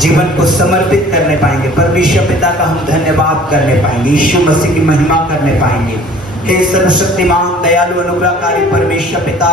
जीवन को समर्पित करने पाएंगे, परमेश्वर पिता का हम धन्यवाद करने पाएंगे, यीशु मसीह की महिमा करने पाएंगे। हे सर्वशक्तिमान दयालु अनुग्रहकारी परमेश्वर पिता,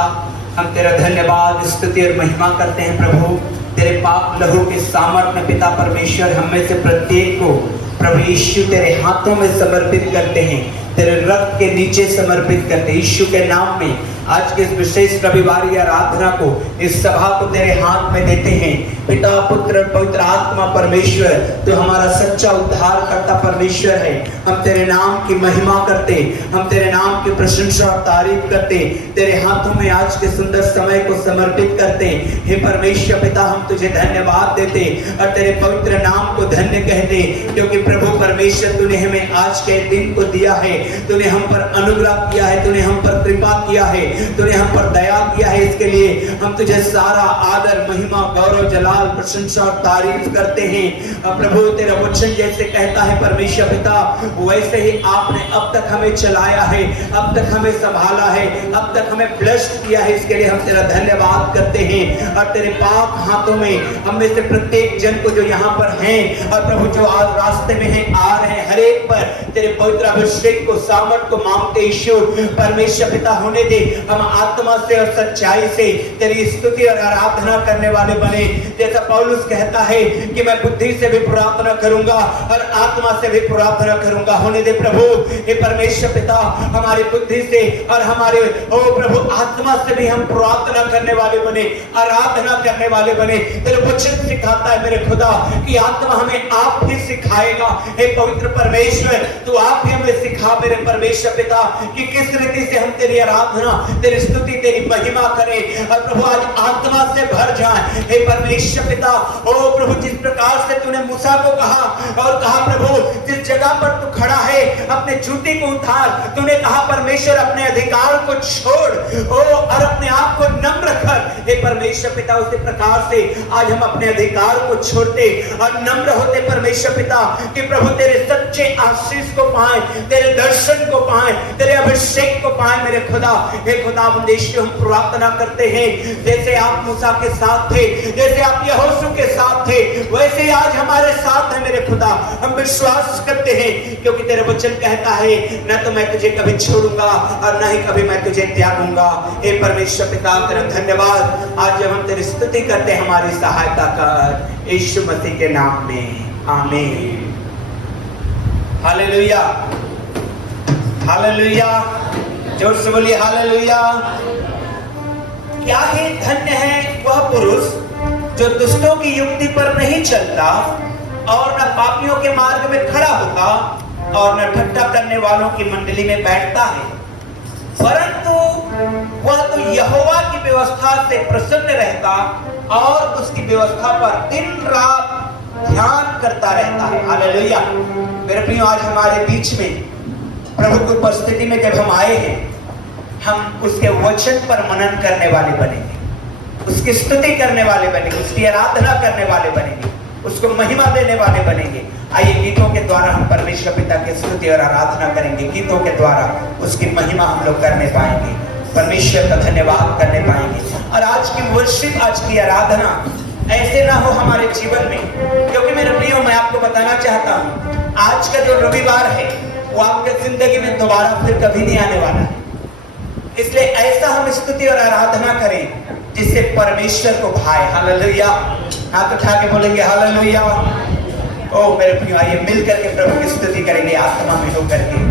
हम तेरा धन्यवाद स्तुति और महिमा करते हैं प्रभु। तेरे पाप लहू के सामर्थ में पिता परमेश्वर हम में से प्रत्येक को प्रभु यीशु तेरे हाथों में समर्पित करते हैं, तेरे रक्त के नीचे समर्पित करते हैं। यीशु के नाम में आज के इस विशेष रविवार की आराधना को, इस सभा को तेरे हाथ में देते हैं। पिता पुत्र पवित्र आत्मा परमेश्वर, तो हमारा सच्चा उद्धार करता परमेश्वर है। हम तेरे नाम की महिमा करते, हम तेरे नाम की प्रशंसा और तारीफ करते, तेरे हाथों में आज के सुंदर समय को समर्पित करते। हे परमेश्वर पिता, हम तुझे धन्यवाद देते और तेरे पवित्र नाम को धन्य कहते, क्योंकि प्रभु परमेश्वर तूने हमें आज के दिन को दिया है, तूने हम पर अनुग्रह किया है, तूने हम पर कृपा किया है, तूने हम पर दया किया है। इसके लिए हम तुझे सारा आदर महिमा गौरव जलाल प्रशंसा और तारीफ करते हैं। प्रभु तेरा वचन जैसे कहता है परमेश्वर पिता, वैसे ही आपने अब तक हमें चलाया है, अब तक हमें संभाला है, अब तक हमें ब्लेस्ड किया है। इसके लिए हम तेरा धन्यवाद करते हैं और तेरे पाक हाथों में हम में से प्रत्येक जन को जो यहाँ पर हैं और प्रभु जो आज रास्ते में हैं आ रहे हैं, हर एक पर तेरे पवित्र अभिषेक को सामर्थ को मांगते ईश्वर परमेश्वर पिता होने दे। हम आत्मा से और सच्चाई से तेरी स्तुति और आराधना करने वाले बने। जैसा पौलुस कहता है कि मैं बुद्धि से भी प्रार्थना करूंगा और आत्मा से भी प्रार्थना करूंगा। होने दे प्रभु, हे परमेश्वर पिता, हमारी बुद्धि से और हमारे ओ प्रभु आत्मा से भी हम प्रार्थना करने वाले बने, आराधना करने वाले बने। तेरे वचन सिखाता है मेरे खुदा कि आत्मा हमें आप ही सिखाएगा। हे पवित्र परमेश्वर, तू आप ही हमें सिखा मेरे परमेश्वर पिता कि किस रीति से हम तेरी आराधना, तेरी स्तुति, तेरी महिमा करें और प्रभु आज आत्मा से भर जाए। हे परमेश्वर पिता, ओ प्रभु जिस प्रकार से तूने मूसा को कहा और कहा प्रभु जिस जगह पर तू खड़ा है अपने जूते को उतार, तूने कहा परमेश्वर अपने अधिकार को छोड़ ओ और अपने आप को नम्र कर। हे परमेश्वर पिता, उसी प्रकार से आज हम अपने अधिकार को छोड़ते और नम्र होते परमेश्वर पिता कि प्रभु तेरे सच्चे आशीष को पाए, तेरे दर्शन को पाए, तेरे अभिषेक को पाए मेरे खुदा। हे खुदा उद्देश्य हम प्रार्थना करते हैं, जैसे आप मूसा के साथ थे, जैसे आप यहोशू के साथ थे, वैसे आज हमारे साथ है मेरे खुदा। हम विश्वास करते हैं क्योंकि तेरे वचन कहता है न तो मैं तुझे कभी छोड़ूंगा और न ही कभी मैं तुझे त्यागूंगा। हे परमेश्वर पिता, तेरा धन्यवाद। आज जब हम तेरी स्तुति करते हैं हमारी सहायता कर, यीशु मसीह के नाम में, आमीन। हालेलुया, हालेलुया, जोर से बोलिए हालेलुया। क्या ही धन्य है वह पुरुष जो दुष्टों की युक्ति पर नहीं चलता और न पापियों के मार्ग में खड़ा होता और न ठट्ठा करने वालों की मंडली में बैठता है, परंतु वह तो यहोवा की व्यवस्था से प्रसन्न रहता और उसकी व्यवस्था पर दिन रात ध्यान करता रहता है। हालेलुया। मेरे प्रियो, आज हमारे बीच में प्रभु की उपस्थिति में जब हम आए हैं, हम उसके वचन पर मनन करने वाले बनेंगे, उसकी स्तुति करने वाले बनेंगे, उसकी आराधना करने वाले बनेंगे, उसको महिमा देने वाले बनेंगे। आइए गीतों के द्वारा हम परमेश्वर पिता की स्तुति और आराधना करेंगे, गीतों के द्वारा उसकी महिमा हम लोग करने पाएंगे, परमेश्वर का धन्यवाद करने पाएंगे। और आज की वर्शिप, आज की आराधना ऐसे ना हो हमारे जीवन में, क्योंकि मेरे प्रियो मैं आपको बताना चाहता हूँ आज का जो रविवार है वो आपके जिंदगी में दोबारा फिर कभी नहीं आने वाला है। इसलिए ऐसा हम स्तुति और आराधना करें जिससे परमेश्वर को भाए। हालेलुया। हाथ उठा के बोलेंगे हालेलुया। ओ मेरे प्रियो, आइए मिलकर के प्रभु की स्तुति करेंगे आत्मा में होकर के।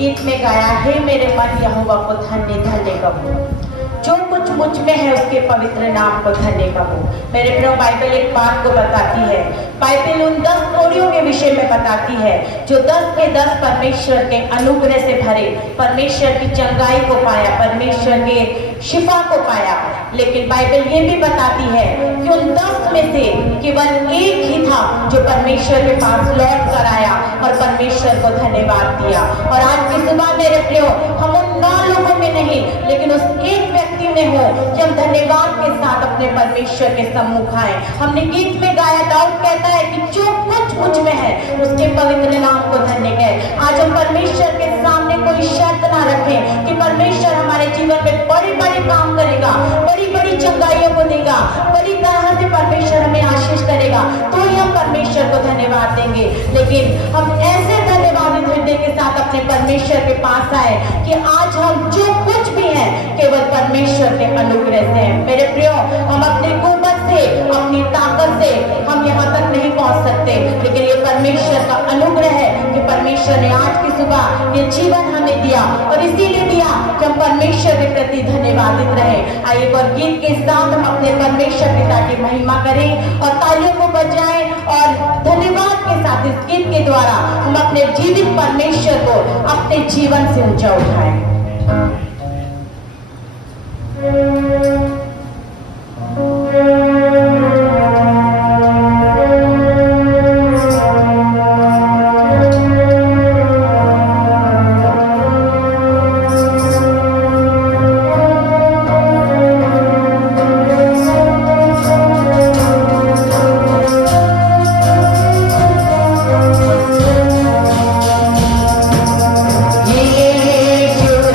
गीत में गाया, हे मेरे मन यहोवा को धन्य धन्य कहो, जो कुछ मुझ में है उसके पवित्र नाम को धन्य कहो। मेरे प्रिय, बाइबल एक बात को बताती है। बाइबल उन 10 कोड़ियों के विषय में बताती है जो 10 के 10 परमेश्वर के अनुग्रह से भरे, परमेश्वर की चंगाई को पाया, परमेश्वर के शिफा को पाया। लेकिन बाइबल ये भी बताती है कि उन 10 में से केवल एक ही था जो परमेश्वर के पास लौट कर आया और परमेश्वर को धन्यवाद दिया। और आज की सुबह मेरे प्रियो, हम उन 9 लोगों में नहीं, लेकिन उस एक व्यक्ति में हो कि हम धन्यवाद के साथ अपने परमेश्वर के सम्मुख आए। हमने गीत में गाया, दाऊद कहता है कि जो कुछ मुझ में है उसके पवित्र नाम को धन्य कहे। आज हम परमेश्वर के सामने कोई शर्त ना रखें कि परमेश्वर हमारे जीवन में बड़े बड़े काम करेगा, बड़ी बड़ी चंगाइयों को देगा, बड़ी तरह से परमेश्वर हमें आशीष करेगा, तो ही हम परमेश्वर को धन्यवाद देंगे। लेकिन हम ऐसे धन्यवादित हृदय के साथ अपने परमेश्वर के पास आए कि आज हम जो कुछ भी है केवल परमेश्वर के अनुग्रह से है। मेरे प्रियो, हम अपनी कुवत से, अपनी ताकत से हम यहाँ तक नहीं पहुंच सकते, लेकिन ये परमेश्वर का अनुग्रह है कि परमेश्वर ने आज की सुबह ये जीवन हमें दिया, और इसीलिए दिया कि हम परमेश्वर के प्रति धन्यवादित रहे। आइए और गीत के साथ हम अपने परमेश्वर पिता की महिमा करें और तालियों को बजाएं और धन्यवाद के साथ इस गीत के द्वारा हम अपने जीवित परमेश्वर को अपने जीवन से ऊंचा उठाएं। ये जो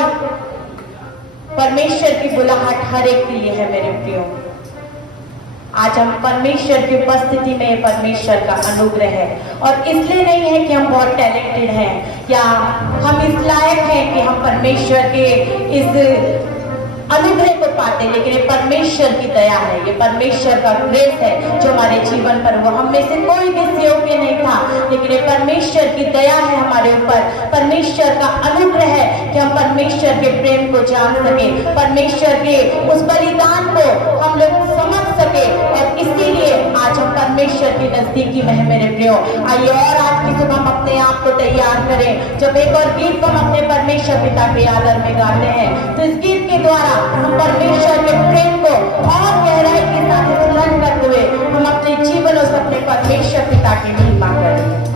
हालेलुया। परमेश्वर की बुलाहट हर एक के लिए है मेरे प्रियो। आज हम परमेश्वर की उपस्थिति में परमेश्वर का अनुग्रह है, और इसलिए नहीं है कि हम बहुत टैलेंटेड हैं या हम इस लायक हैं कि हम परमेश्वर के इस अनुग्रह को पाते, लेकिन ये परमेश्वर की दया है, ये परमेश्वर का ग्रेस है जो हमारे जीवन पर। वो हम में से कोई भी इस योग्य नहीं था, लेकिन ये परमेश्वर की दया है हमारे ऊपर, परमेश्वर का अनुग्रह है कि हम परमेश्वर के प्रेम को जान सके, परमेश्वर के उस बलिदान को हम लोग समझ सके, और इसीलिए आज हम परमेश्वर की नजदीकी में है मेरे प्रियो। आइए और आज की सुबह हम अपने आप को तैयार करें। जब एक और गीत को हम अपने परमेश्वर पिता के आदर में गाते हैं, तो इस गीत के द्वारा हम परमेश्वर के प्रेम को और गहराई के साथ स्मरण करते हुए हम अपने जीवन और अपने परमेश्वर पिता की महिमा करें।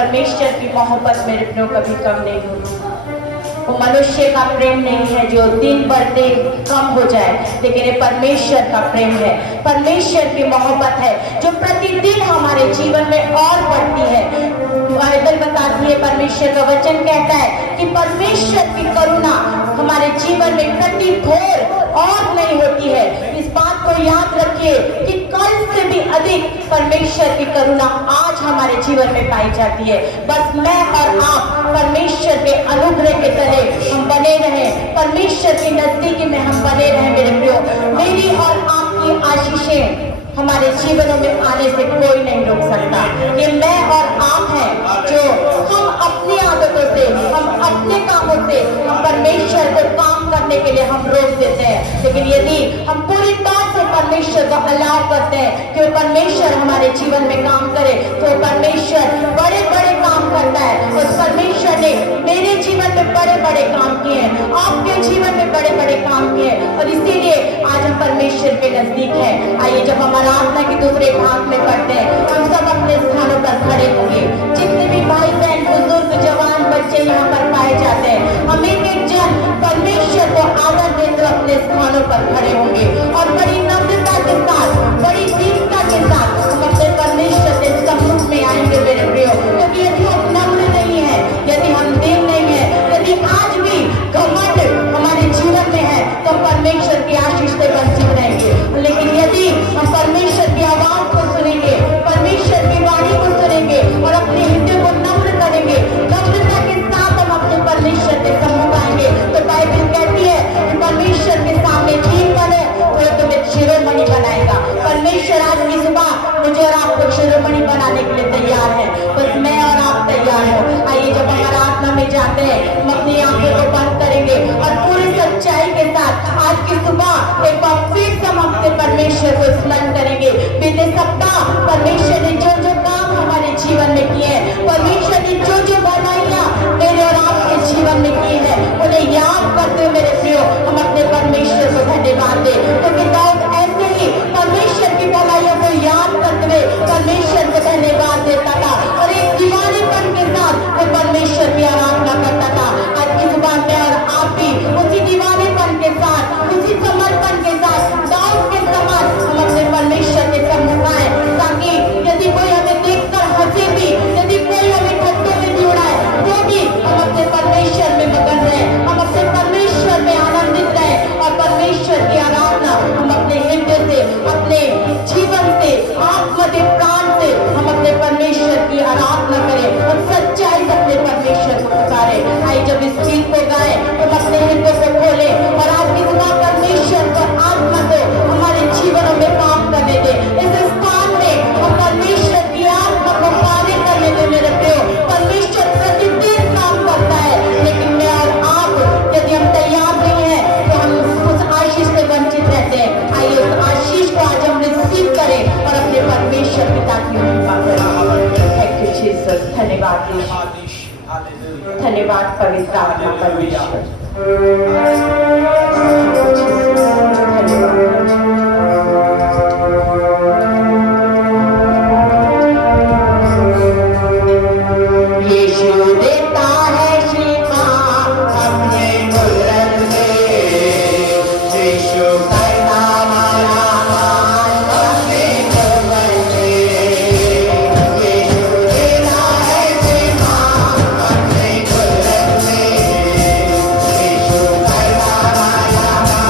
परमेश्वर की मोहब्बत मेरे प्रियो कभी कम नहीं होती। वो मनुष्य का प्रेम नहीं है जो दिन बर दिन कम हो जाए, लेकिन ये परमेश्वर का प्रेम है, परमेश्वर की मोहब्बत है जो प्रतिदिन हमारे जीवन में और बढ़ती है। बाइबल बताती है, परमेश्वर का वचन कहता है कि परमेश्वर की करुणा हमारे जीवन में प्रति भोर और नहीं होती है। इस बात को याद रखिए कि कल से भी अधिक परमेश्वर की करुणा आज हमारे जीवन में पाई जाती है। बस मैं और आप परमेश्वर के अनुग्रह के तले हम बने रहें, परमेश्वर की नजदीकी में हम बने रहें। मेरे प्रियो, मेरी और आपकी आशीषें हमारे जीवनों में आने से कोई नहीं रोक सकता। ये मैं और आप हैं जो हम अपनी आदतों से, हम अपने कामों से, हम परमेश्वर को काम करने के लिए हम रोक देते हैं। लेकिन यदि हम पूरी बात से परमेश्वर को अलाव करते हैं कि परमेश्वर हमारे जीवन में काम करे, तो परमेश्वर बड़े बड़े काम करता है। उस परमेश्वर ने मेरे जीवन में बड़े बड़े काम किए हैं, आपके जीवन में बड़े बड़े काम किए हैं, और इसीलिए आज हम परमेश्वर के नजदीक हैं। आइए, जब हम आराधना के दूसरे भाग में पढ़ते हैं, हम सब अपने स्थानों पर खड़े होंगे। जितने भी भाई बहन, बुजुर्ग, जवान, बच्चे यहाँ पर पाए जाते हैं, हम एक एक जन परमेश्वर को आदर देते अपने स्थानों पर खड़े होंगे और बड़ी नम्रता के साथ, बड़ी दीनता के साथ हम अपने परमेश्वर के सम्मुख में आएंगे। मेरे प्रियो, क्योंकि यदि हम नम्र नहीं है, यदि हम दीन नहीं है, यदि आज भी घमंड हमारे जीवन में है, तो हम परमेश्वर की आशीष से वंचित रहेंगे। लेकिन यदि हम परमेश्वर की आवाज को सुनेंगे, परमेश्वर की वाणी को सुनेंगे और अपने हृदय को नम्र करेंगे, नम्रता के साथ हम अपने परमेश्वर के सम्मुख आएंगे, तो बाइबल कहती है कि परमेश्वर के सामने दीन बने तो तुम्हें शिरोमणि बनाएगा। परमेश्वर आज की सुबह मुझे और आपको शिरोमणि बनाने के लिए तैयार है। बस मैं और आप तैयार हो। आइए, जब हम आराधना में जाते हैं, हम अपनी आंखों को बंद करेंगे और पूरी सच्चाई के साथ आज की सुबह एक बार फिर से हम अपने परमेश्वर को स्मरण करेंगे। बीते सप्ताह परमेश्वर ने जो जो काम हमारे जीवन में किए हैं, परमेश्वर ने जो जो भलाइयां मेरे और आपके जीवन में की है, उन्हें याद करते हुए मेरे प्रियो हम अपने परमेश्वर को धन्यवाद दें। क्योंकि दाऊद ऐसे ही परमेश्वर की भलाइयों को याद करते हुए परमेश्वर को धन्यवाद देता था और एक दीवानेपन के साथ वो परमेश्वर की आराधना करता था। आज की सुबह में और आप भी उसी दीवानेपन के साथ, उसी समर्पण के साथ दाऊद के समान हम अपने परमेश्वर के सम्मुख आए, ताकि यदि कोई हमें देखकर हंसे भी, यदि कोई हमें ठट्ठों में भी उड़ाए, तो भी हम अपने परमेश्वर में मगन रहे, हम अपने परमेश्वर में आनंदित रहे और परमेश्वर की आराधना हम अपने हृदय से, अपने जीवन से, आत्मा से, प्राण से हम अपने परमेश्वर की आराधना करें और सच्चाई से अपने परमेश्वर को पुकारे। आइए, जब इस गीत को गाए तो अपने हृदय को खोले और आज की सुबह परमेश्वर को, आत्मा को हमारे जीवनों में काम करने दे। इस स्थान में हम परमेश्वर की आत्मा को कार्य करने दे। मेरे प्रियो, परमेश्वर प्रतिदिन काम करता है, लेकिन मैं और आप यदि हम तैयार नहीं है तो हम उस आशीष से वंचित रहते हैं। आइए, उस आशीष को आज हम रिसीव करें और अपने परमेश्वर पिता की महिमा करें। Thank you Jesus. धन्यवाद यीशु, धन्यवाद पवित्र आत्मा परमेश्वर। यीशु देता है शिफा अपने कुदरत में, यीशु करता हमारा हाल अपने कुदरत में, यीशु देता है शिफा अपने कुदरत में, यीशु करता हमारा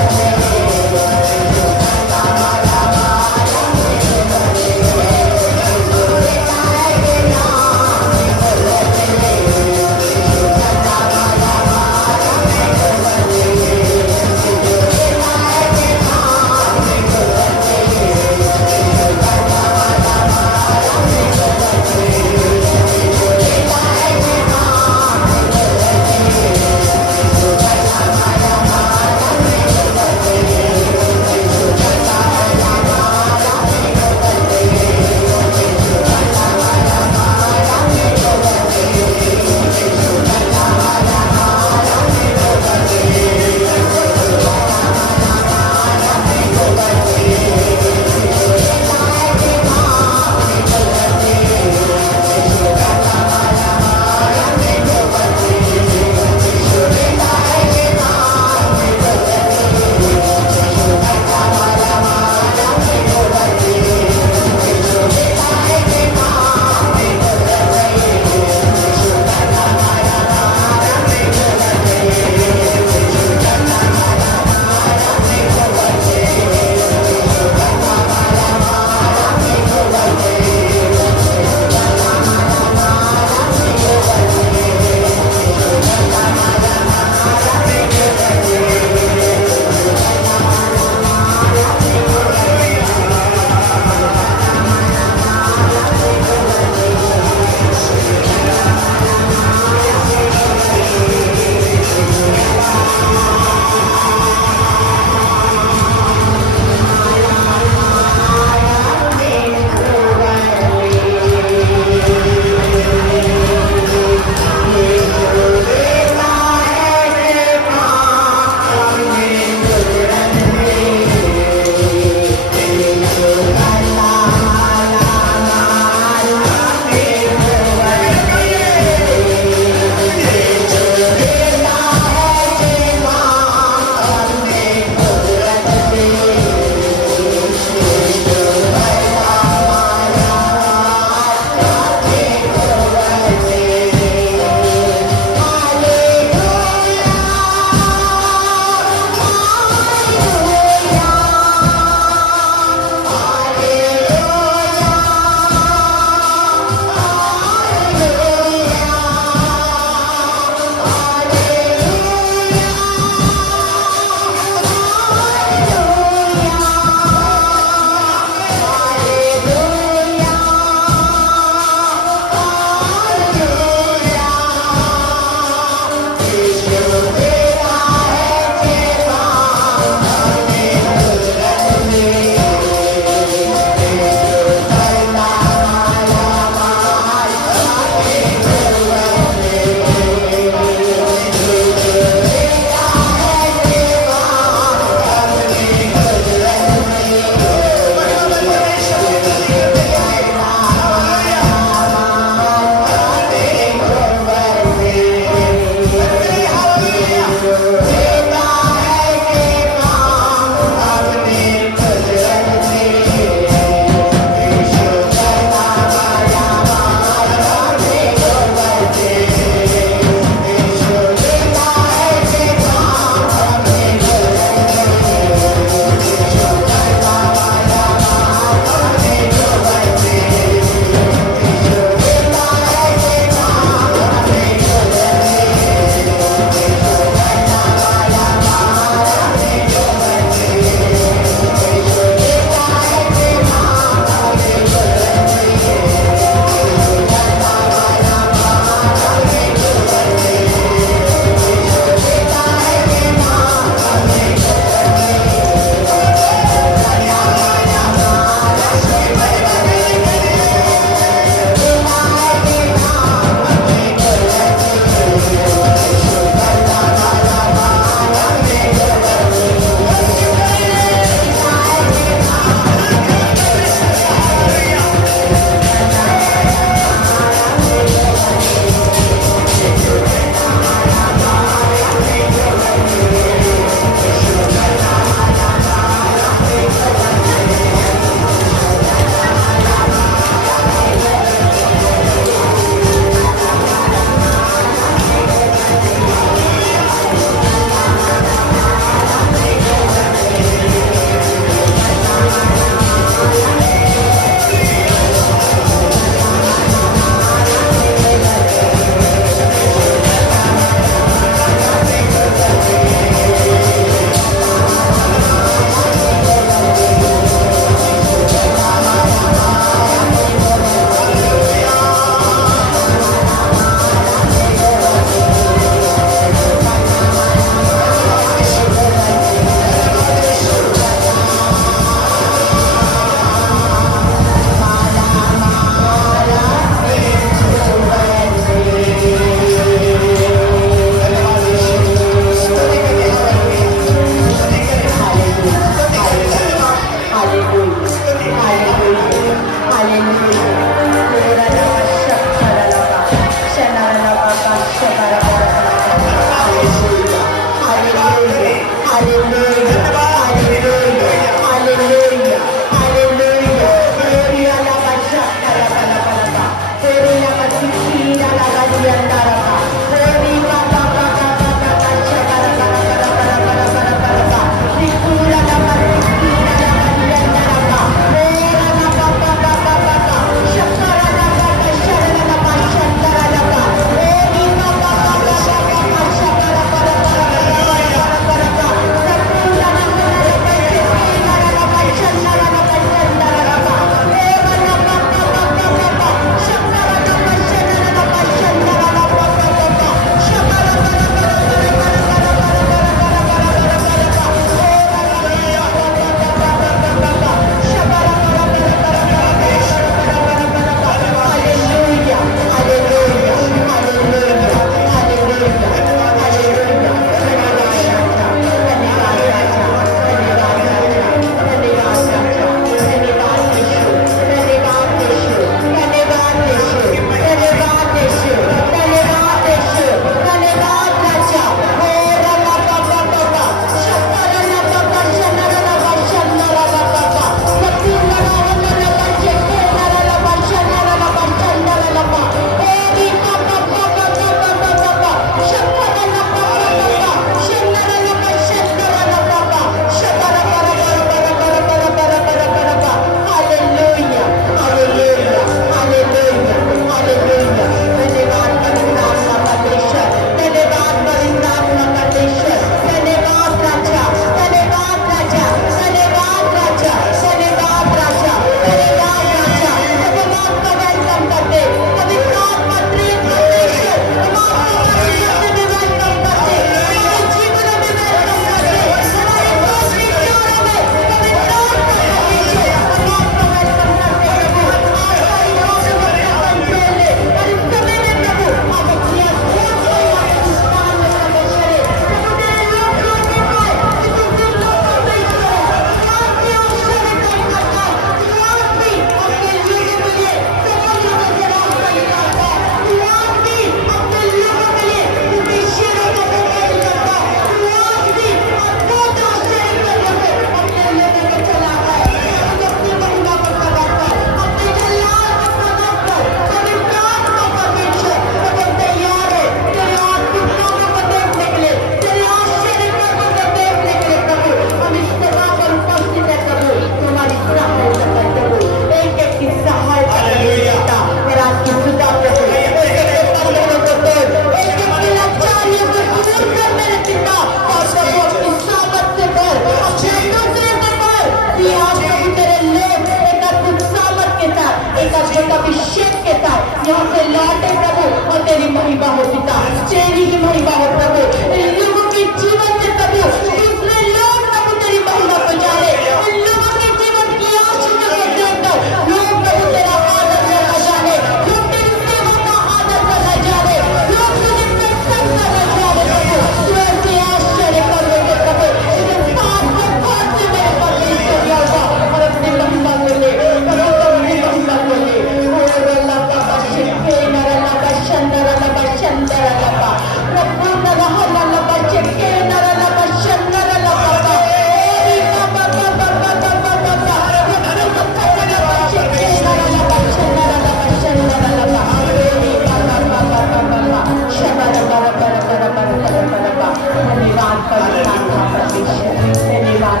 एक अभिषेक के साथ यहाँ से लौटे प्रभु, और तेरी महिमा हो पिता, तेरी ही महिमा हो प्रभु। इन लोगों के जीवन में प्रभु दूसरे लोग प्रभु तेरी महिमा को जाने, इन लोगों के जीवन की आशीषों को देखकर लोग प्रभु तेरा आदर करना जाने, लोग तेरी सेवा का आदर करना जाने, लोग तुझे प्रसन्न करना जाने प्रभु। तू ऐसे आश्चर्य करोगे प्रभु, इसे साथ में कौन से मेरे परमेश्वर होगा, और अपनी महिमा को ले प्रभु, अपनी महिमा को ले। ओ रला बाबा शिखे नरला बशंदर लबा शंदर लबा प्रभु नरहला लबा शिखे नरला बशंदर लबा ओरी बाबा बाबा बाबा बाबा प्रभु नरला शिखे नरला बशंदर लबा शंदर लबा ओरी बाबा बाबा बाबा शबर बर बर बर बर बर बर धन्यवाद पवित्र परमेश्वर, धन्यवाद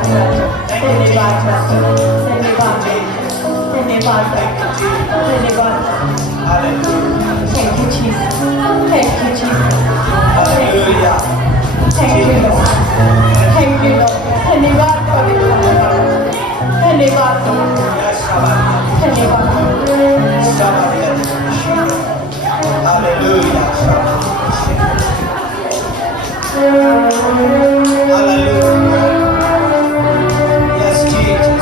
धन्यवाद धन्यवाद धन्यवाद धन्यवाद। Thank you, Jesus. Thank you, Jesus. Hallelujah. Thank you, Lord. Thank you, Lord. धन्यवाद पवित्र धन्यवाद धन्यवाद। Hallelujah. Hallelujah. Yes, Jesus.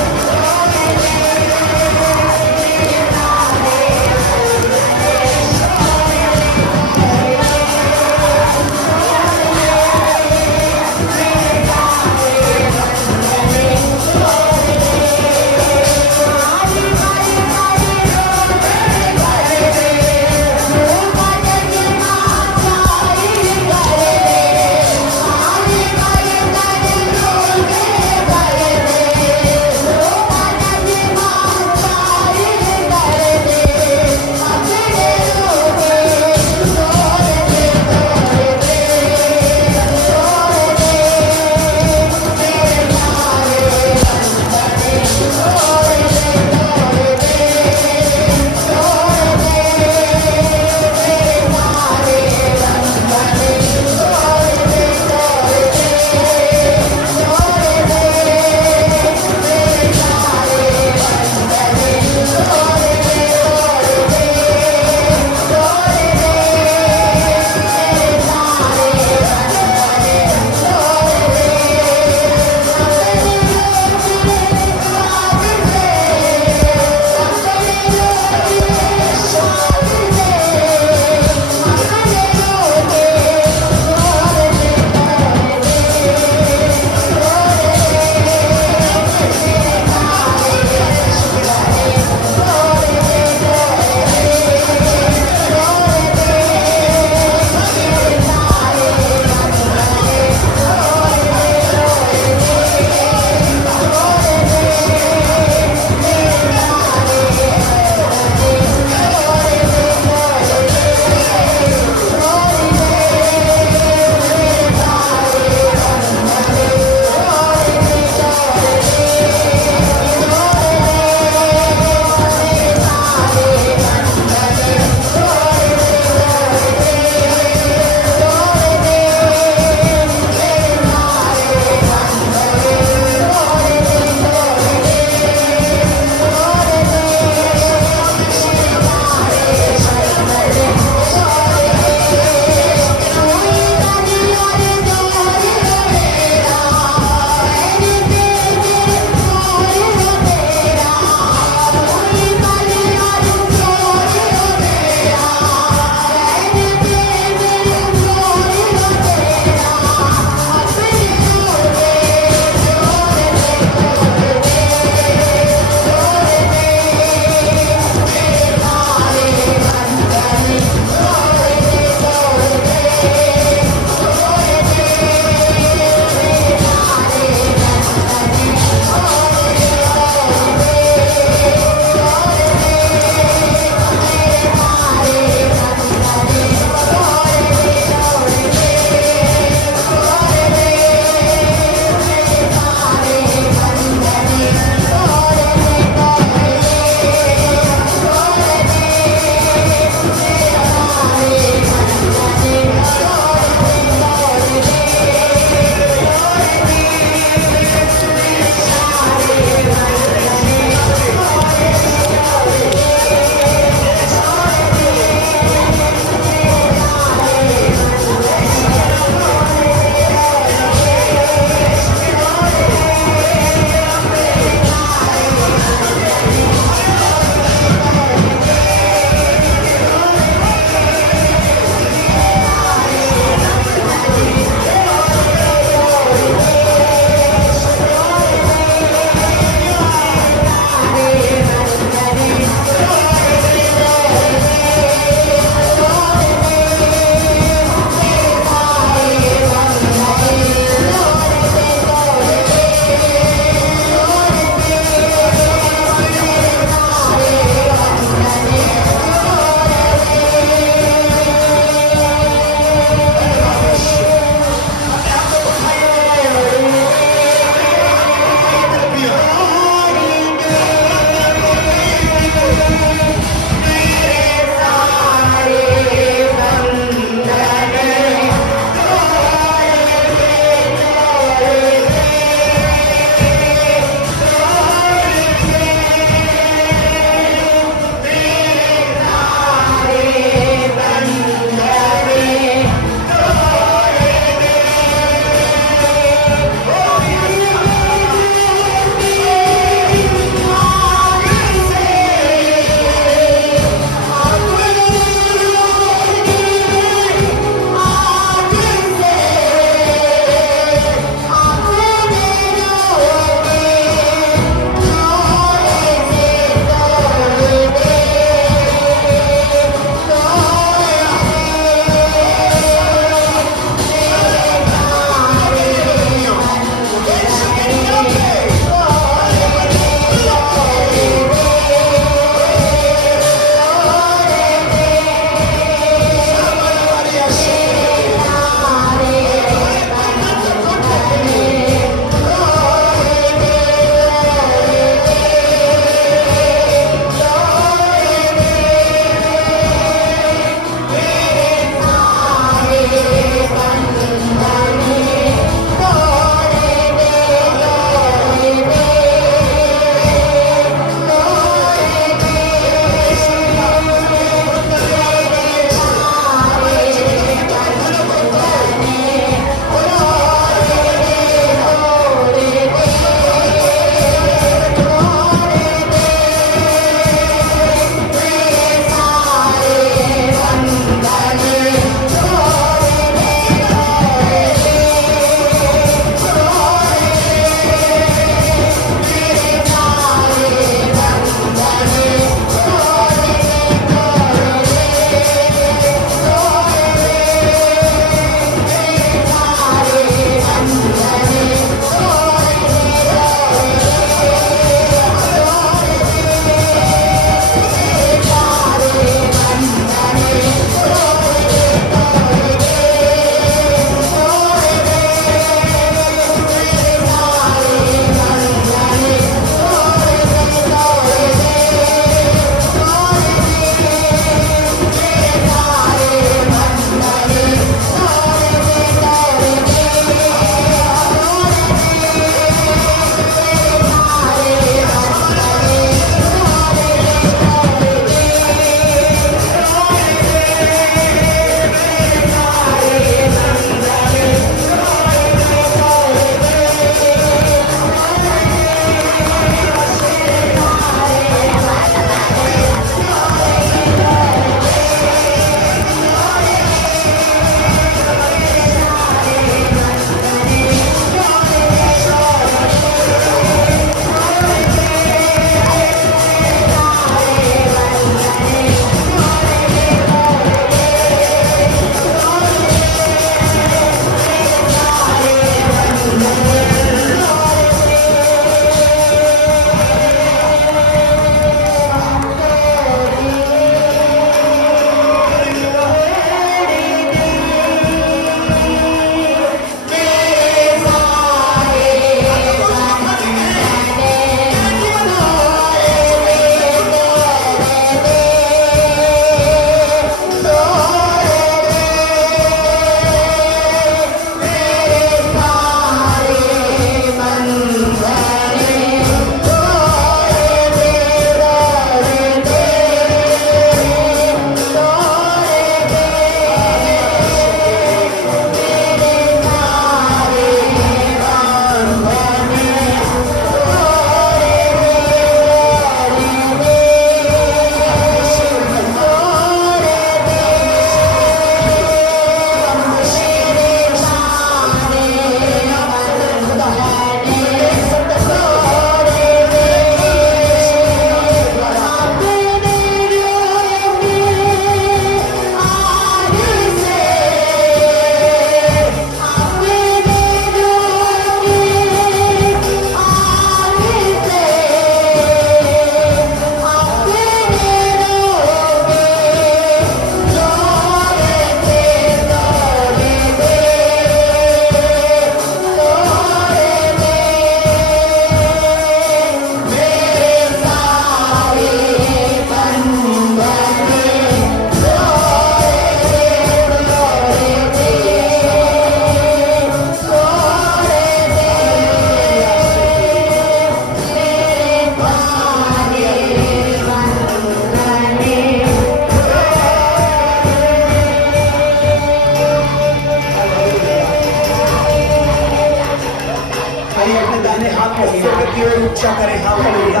रक्षा करें। हालेलुया।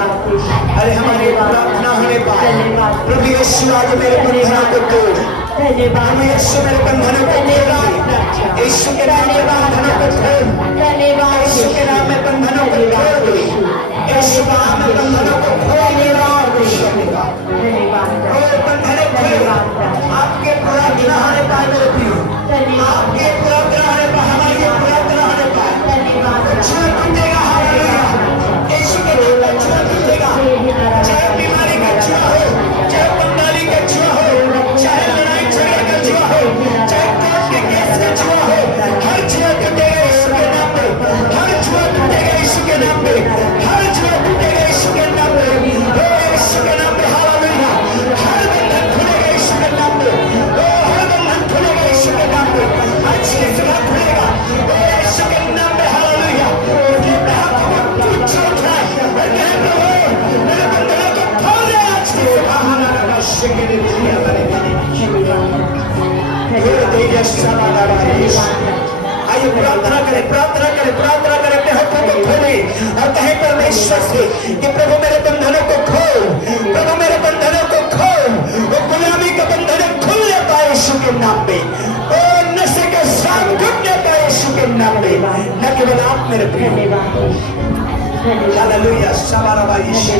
अरे हमारी प्रार्थना हमें पाए प्रभु यीशु, आज मेरे बंधनों को तोड़। प्रभु यीशु मेरे बंधनों को तोड़। यीशु के नाम में बंधनों को तोड़। यीशु के नाम में बंधनों को तोड़। यीशु के नाम में बंधनों को खोल देगा। बंधन खोल। आपके प्रार्थना हमें पाए मेरे प्रियो, आपके प्रार्थना हमें पाए, हमारी प्रार्थना हमें पाए। छुआ टूटेगा। हालेलुया। यीशु के नाम में छुआ टूटेगा। चाहे बीमारी का छुआ हो, चाहे पंडाली का छुआ हो, चाहे लड़ाई झगड़े का छुआ हो, चाहे कोर्ट के केस का छुआ हो, हर छुआ टूटेगा यीशु के नाम में। हर छुआ टूटेगा यीशु के नाम में। हर छुआ टूटेगा यीशु के नाम में। यीशु के नाम में। हालेलुया। हर बंधन खुलेगा यीशु के नाम में। हर बंधन खुलेगा यीशु के नाम में। आज की सुबह खुलेगा यीशु के नाम में। हालेलुया। मेरे बंधनों को खोल दे आज की सुबह। आइए प्रार्थना करें, प्रार्थना करें, प्रार्थना करें। अपने हाथों को खोले और कहें परमेश्वर से कि प्रभु मेरे बंधनों को खोल, प्रभु मेरे बंधनों को खोल। वो गुलामी का बंधन खुल जाता है यीशु के नाम में। और नशे का सांप टूट जाता है यीशु के नाम में। न केवल आप मेरे प्रिय, हालेलुया, शबारा यीशु। न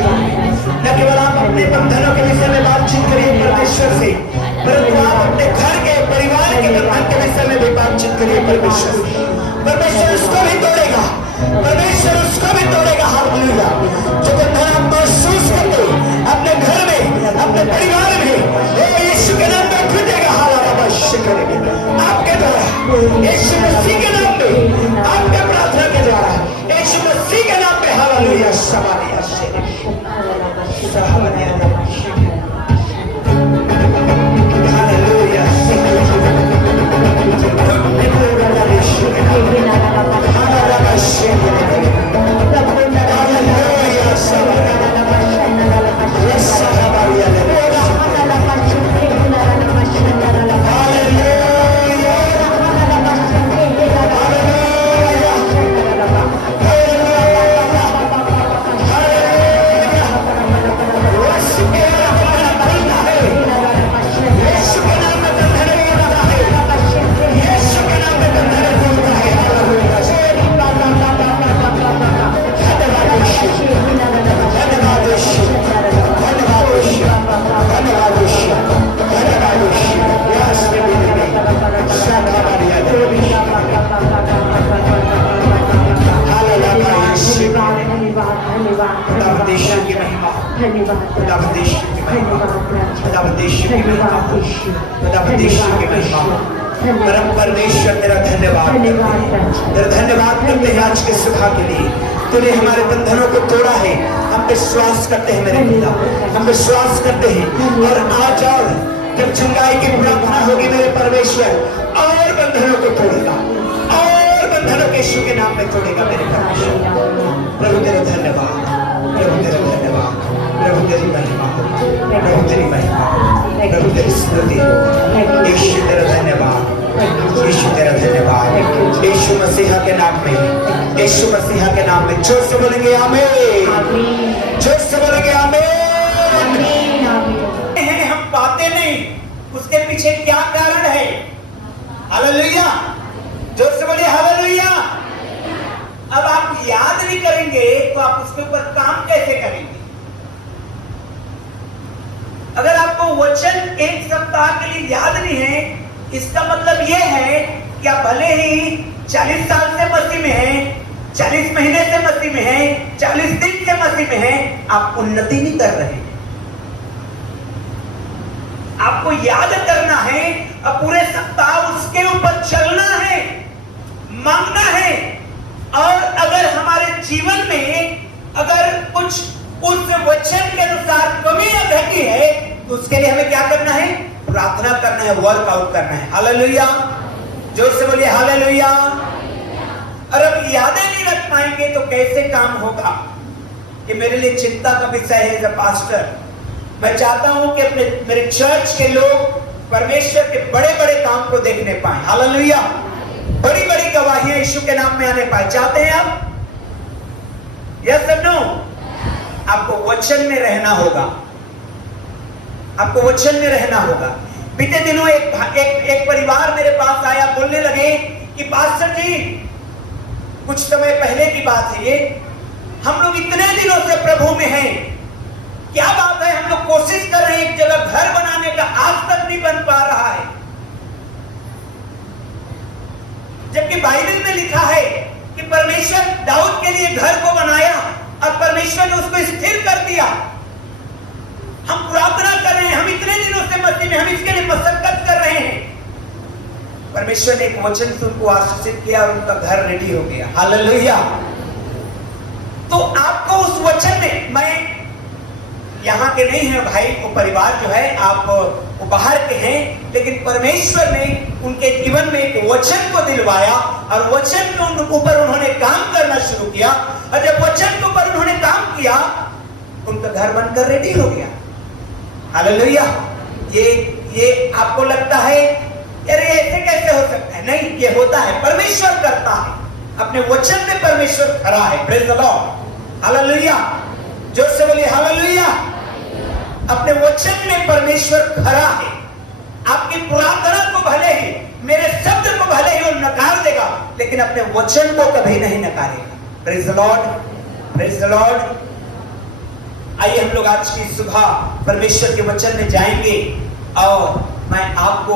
केवल आप अपने बंधनों के विषय में बातचीत करिए परमेश्वर से, परंतु आप अपने घर के परिवार के बंधन के विषय में भी बातचीत करिए परमेश्वर से। परमेश्वर उसको भी तोड़ेगा, परमेश्वर उसको भी तोड़ेगा। हालेलुया। जो बंधन आप महसूस करते अपने घर में, अपने परिवार में, यीशु के नाम में खुलेगा। हालेलुया करेंगे आपके द्वारा, यीशु मसीह के नाम में, आपके प्रार्थना के द्वारा, यीशु मसीह के नाम में। हालेलुया। शबारिया परम परमेश्वर तेरा धन्यवाद, तेरा धन्यवाद करते हैं आज के सुबह के लिए। तूने हमारे बंधनों को तोड़ा है। हम विश्वास करते हैं मेरे पिता, हम विश्वास करते हैं। और आज और जब चंगाई की प्रार्थना होगी मेरे परमेश्वर, और बंधनों को तोड़ेगा, और बंधनों के यीशु के नाम में तोड़ेगा मेरे परमेश्वर। प्रभु तेरा धन्यवाद, प्रभु तेरा धन्यवाद, प्रभु तेरी महिमा हो, प्रभु तेरी महिमा हो, प्रभु तेरी स्तुति हो। यीशु तेरा धन्यवाद, यीशु तेरा धन्यवाद। यीशु मसीहा के नाम में, यीशु मसीहा के नाम में जोर से बोलेंगे आमीन, जोर से बोलेंगे आमीन। हम पाते नहीं, उसके पीछे क्या कारण है? हालेलुया, जोर से बोलिए हालेलुया। अब आप याद नहीं करेंगे तो आप उसके ऊपर काम कैसे करेंगे? अगर आपको वचन एक सप्ताह के लिए याद नहीं है, इसका मतलब यह है कि आप भले ही 40 साल से मसीह में हैं, 40 महीने से मसीह में हैं, 40 दिन से मसीह में हैं, आप उन्नति नहीं कर रहे हैं। आपको याद करना है और पूरे सप्ताह उसके ऊपर चलना है, मांगना है। और अगर हमारे जीवन में अगर कुछ उस वचन के अनुसार कमी या घटी है तो उसके लिए हमें क्या करना है? प्रार्थना करना है, वर्कआउट करना है। हालेलुया, जोर से बोलिए हालेलुया। और अब यादें नहीं रख पाएंगे तो कैसे काम होगा? कि मेरे लिए चिंता का विषय है एज अ पास्टर। मैं चाहता हूं कि अपने मेरे चर्च के लोग परमेश्वर के बड़े बड़े काम को देखने पाए। हालेलुया, बड़ी बड़ी गवाहियां यीशु के नाम में आने पाए। चाहते हैं आप? यस और नो? आपको वचन में रहना होगा, आपको वचन में रहना होगा। बीते दिनों एक परिवार मेरे पास आया, बोलने लगे कि पास्टर जी, कुछ समय पहले की बात है ये, हम लोग इतने दिनों से प्रभु में हैं, क्या बात है, हम लोग कोशिश कर रहे हैं एक जगह घर बनाने का, आज तक नहीं बन पा रहा है। जबकि बाइबल में लिखा है कि परमेश्वर दाऊद के लिए घर को बनाया और परमेश्वर ने उसको स्थिर कर दिया। हम प्रार्थना कर रहे हैं, हम इतने दिनों से मसीह में, हम इसके लिए मशक्कत कर रहे हैं। परमेश्वर ने एक वचन से उनको आशीषित किया और उनका घर रेडी हो गया। हालेलुया। तो आपको उस वचन में, मैं यहाँ के नहीं है भाई, वो परिवार जो है आप वो बाहर के हैं, लेकिन परमेश्वर ने उनके जीवन में एक वचन को दिलवाया और वचन के ऊपर उन्होंने काम करना शुरू किया। और जब वचन के ऊपर उन्होंने काम किया, उनका घर बनकर रेडी हो गया। हालेलुया। ये आपको लगता है अरे ऐसे कैसे हो सकता है? नहीं, ये होता है, परमेश्वर करता है। अपने वचन में परमेश्वर खड़ा है। Praise the Lord. हालेलुया। जोर से बोलिए हालेलुया। अपने वचन में परमेश्वर खड़ा है। आपकी प्रार्थना को भले ही, मेरे शब्द को भले ही वो नकार देगा, लेकिन अपने वचन को कभी नहीं नकारेगा। Praise the lord, praise the lord. आइए हम लोग आज की सुबह परमेश्वर के वचन में जाएंगे और मैं आपको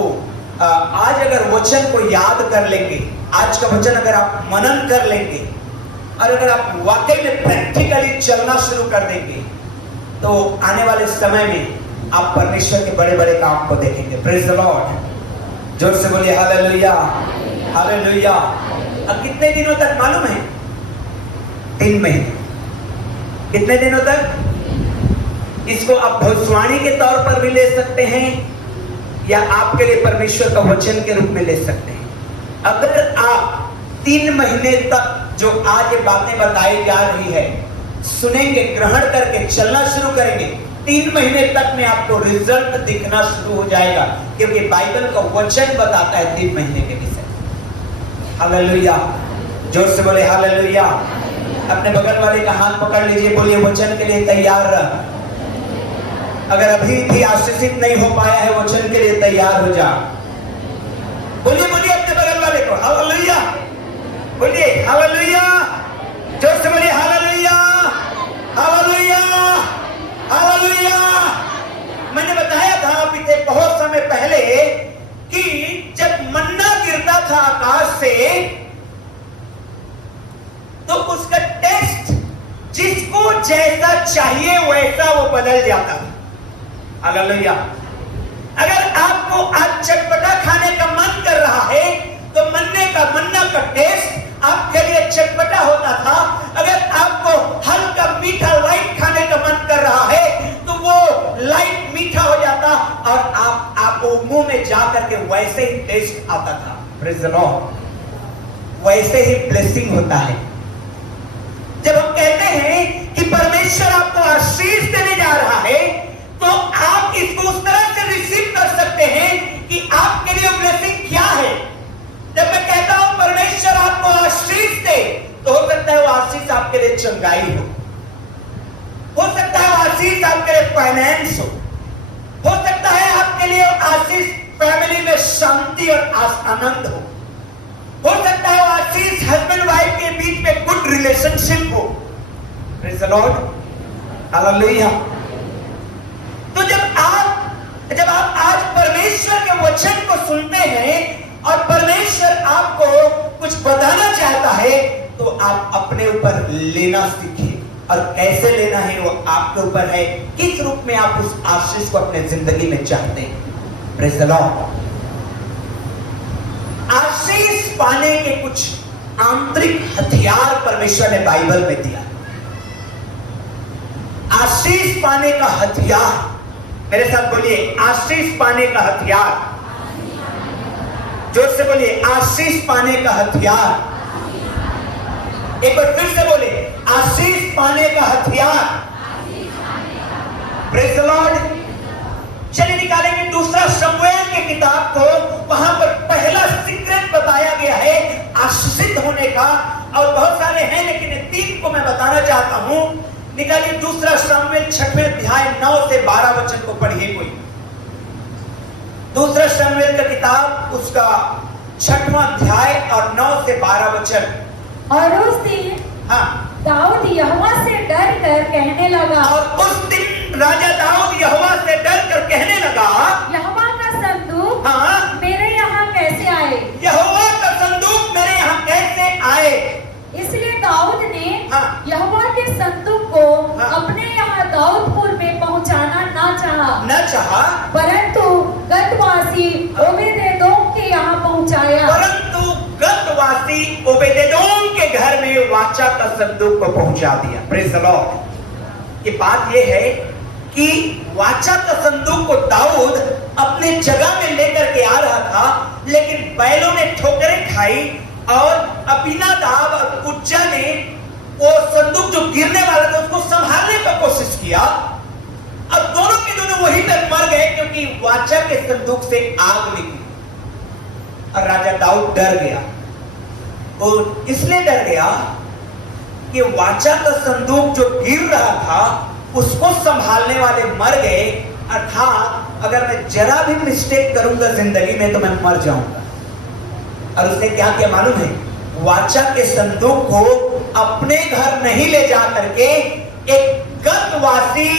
आज अगर वचन को याद कर लेंगे, आज का वचन अगर आप मनन कर लेंगे और अगर आप वाकई में प्रैक्टिकली चलना शुरू कर देंगे, तो आने वाले समय में आप परमेश्वर के बड़े बड़े काम को देखेंगे। Praise the Lord. जोर से बोलिए हालेलुया, हालेलुया। अब कितने दिनों तक मालूम है? 3 महीने। कितने दिनों तक? इसको आप भविष्यवाणी के तौर पर भी ले सकते हैं या आपके लिए परमेश्वर का वचन के रूप में ले सकते हैं। अगर आप 3 महीने तक जो आज ये बातें बताई जा रही है सुनेंगे, ग्रहण करके चलना शुरू करेंगे, 3 महीने तक में आपको रिजल्ट दिखना शुरू हो जाएगा, क्योंकि बाइबल का वचन बताता है 3 महीने के विषय। हालेलुया। जोर से बोले हालेलुया। अपने बगल वाले का हाथ पकड़ लीजिए, बोलिए वचन के लिए तैयार रह। अगर अभी भी आशीषित नहीं हो पाया है, वचन के लिए तैयार हो जा। बोलिए बोलिए अपने बगल वाले को हालेलुया। बोलिए हालेलुया। जोर से बोलिए हालेलुया, हालेलुया, हालेलुया। मैंने बताया था बीते बहुत समय पहले कि जब मन्ना गिरता था आकाश से, तो उसका टेस्ट जिसको जैसा चाहिए वैसा वो बदल जाता था। हालेलुया। अगर आपको आज चटपटा खाने का मन कर रहा है, तो मन्ना का टेस्ट आपके लिए चटपटा होता था। अगर आपको हल्का मीठा लाइट खाने का मन कर रहा है, तो वो लाइट मीठा हो जाता और आपको मुंह में जाकर के वैसे ही टेस्ट आता था। Praise the Lord. वैसे ही ब्लेसिंग होता है। जब हम कहते हैं कि परमेश्वर आपको आशीष देने जा रहा है, तो आप इसको उस तरह से रिसीव कर सकते हैं कि आपके लिए ब्लेसिंग क्या है। जब मैं कहता हूं परमेश्वर आपको आशीष दे, तो हो सकता है वो आशीष आपके लिए चंगाई हो सकता है वो आशीष आपके लिए फाइनेंस हो सकता है आपके लिए आशीष फैमिली में शांति और आनंद हो सकता है वो आशीष हस्बैंड वाइफ के बीच में गुड रिलेशनशिप हो। Praise the Lord. हालेलुया। तो जब आप आज परमेश्वर के वचन को सुनते हैं और परमेश्वर आपको कुछ बताना चाहता है, तो आप अपने ऊपर लेना सीखिए। और कैसे लेना है वो आपके ऊपर है, किस रूप में आप उस आशीष को अपने जिंदगी में चाहते हैं। Praise the Lord. आशीष पाने के कुछ आंतरिक हथियार परमेश्वर ने बाइबल में दिया। आशीष पाने का हथियार, मेरे साथ बोलिए आशीष पाने का हथियार। जोर से बोलिए आशीष पाने का हथियार। एक बार फिर से बोले आशीष पाने का हथियार। Praise the Lord. चलिए निकालेंगे दूसरा शमूएल की किताब को, वहां पर पहला सीक्रेट बताया गया है आशीषित होने का। और बहुत सारे हैं, लेकिन 3 को मैं बताना चाहता हूं निकालिए दूसरा शमूएल 6वें अध्याय 9 से 12 वचन को पढ़िए कोई। दूसरा शमूएल का किताब उसका 6वां अध्याय और 9 से 12 वचन। और उस दिन हाँ, दाऊद यहोवा से डर कर कहने लगा, और उस दिन राजा दाऊद यहोवा से डर कर कहने लगा, यहोवा का संदूक हाँ, मेरे यहाँ कैसे आए? यहोवा का संदूक मेरे यहाँ कैसे आए? इसलिए दाऊद ने हाँ। यहोवा के संदूक को हाँ। अपने यहाँ दाऊदपुर में पहुँचाना न चाहा, परंतु गतवासी ओबेदेदोम के यहाँ पहुँचाया। परंतु गतवासी ओबेदेदोम के घर में वाचा का संदूक को पहुंचा दिया। Praise the Lord. ये बात ये है कि वाचा का संदूक को दाऊद अपने जगह में लेकर के आ रहा था, लेकिन बैलों ने ठोकरें खाई और अबीनादाब और उज्जा ने वो संदूक जो गिरने वाला था उसको संभालने का कोशिश किया। अब दोनों के दोनों वहीं तक मर गए क्योंकि वाचा के संदूक से आग निकली और राजा दाऊद डर गया। वो इसलिए डर गया कि वाचा का संदूक जो गिर रहा था उसको संभालने वाले मर गए, अर्थात अगर मैं जरा भी मिस्टेक करूंगा जिंदगी में तो मैं मर जाऊंगा। और उसने क्या किया मालूम है? वाचा के संदूक को अपने घर नहीं ले जा करके एक गतवासी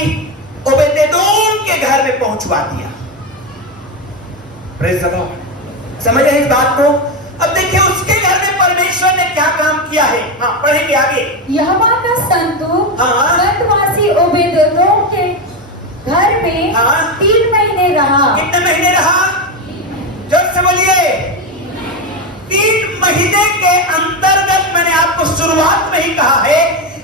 ओबेदेदोम के घर में पहुंचवा दिया। Praise the Lord. समझ रहे इस बात को? अब देखिए उसके घर में परमेश्वर ने क्या काम किया है। हाँ, पढ़ेंगे आगे। यहोवा का संदूक हाँ। गतवासी ओबेदेदोम के घर में हाँ। 3 महीने रहा। कितने महीने रहा? जोर से बोलिए। 3 महीने के अंतर्गत मैंने आपको शुरुआत में ही कहा है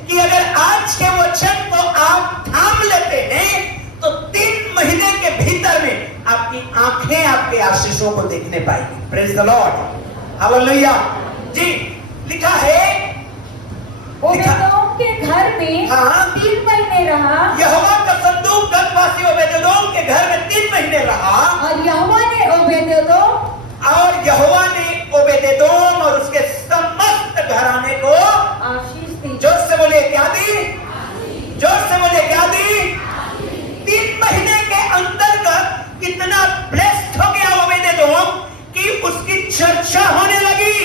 कि अगर आज के वचन को आप थाम लेते हैं तो 3 महीने के भीतर में आपकी आंखें आपके आशीषों को देखने पाएगी। Praise the Lord. हालेलुया। जी, लिखा है ओबेदेदोम के घर में हाँ। 3 महीने रहा। यहोवा का संदूक गतवासी ओबेदेदोम के घर में 3 महीने रहा। और यहोवा ने ओबेदेदोम और उसके समस्त घराने को आशीष दी। जोर से बोलिए क्या दी? जोर से बोलिए क्या दी? 3 महीने के अंतर्गत इतना ब्लेस्ड हो गया ओबेदेदोम कि उसकी चर्चा होने लगी।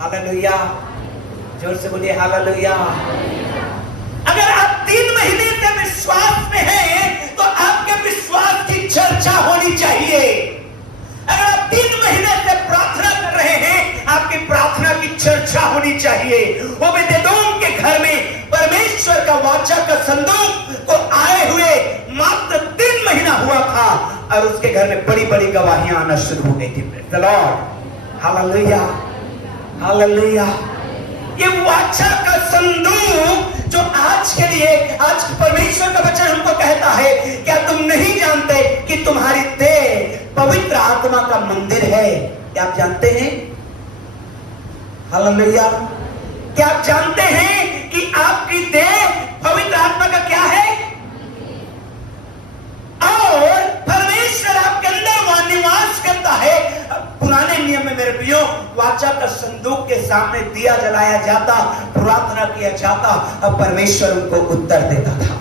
हालेलुया। जोर से बोलिए हालेलुया। अगर आप 3 महीने से विश्वास में हैं तो आपके विश्वास की चर्चा होनी चाहिए। अगर आप 3 महीने से प्रार्थना कर रहे हैं आपकी प्रार्थना की चर्चा होनी चाहिए। ओबेदेदोम के घर में परमेश्वर का वाचा का संदूक को आए हुए मात्र 3 महीना हुआ था और उसके घर में बड़ी बड़ी गवाहियां आना शुरू हो गई थी। Praise the Lord. Hallelujah. Hallelujah. ये वाचा का संदूक जो आज के लिए, आज परमेश्वर का वचन हमको कहता है, क्या तुम नहीं जानते कि तुम्हारी देह पवित्र आत्मा का मंदिर है? क्या आप जानते हैं? हालेलुया। क्या आप जानते हैं कि आपकी देह पवित्र आत्मा का क्या है? और परमेश्वर आपके अंदर वहां निवास करता है। पुराने नियम में मेरे प्रियो वाचा का संदूक के सामने दिया जलाया जाता, प्रार्थना किया जाता और परमेश्वर उनको उत्तर देता था।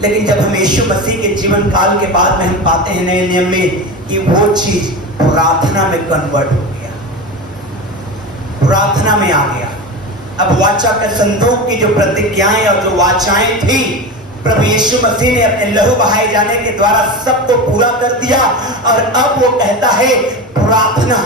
लेकिन जब हम यीशु मसीह के जीवन काल के बाद में हम पाते हैं नए नियम में कि वो चीज प्रार्थना में कन्वर्ट हो गया, प्रार्थना में आ गया। अब वाचा के संदूक की जो प्रतिज्ञाएं और जो वाचाएं थी प्रभु यीशु मसीह ने अपने लहू बहाए जाने के द्वारा सबको पूरा कर दिया और अब वो कहता है प्रार्थना।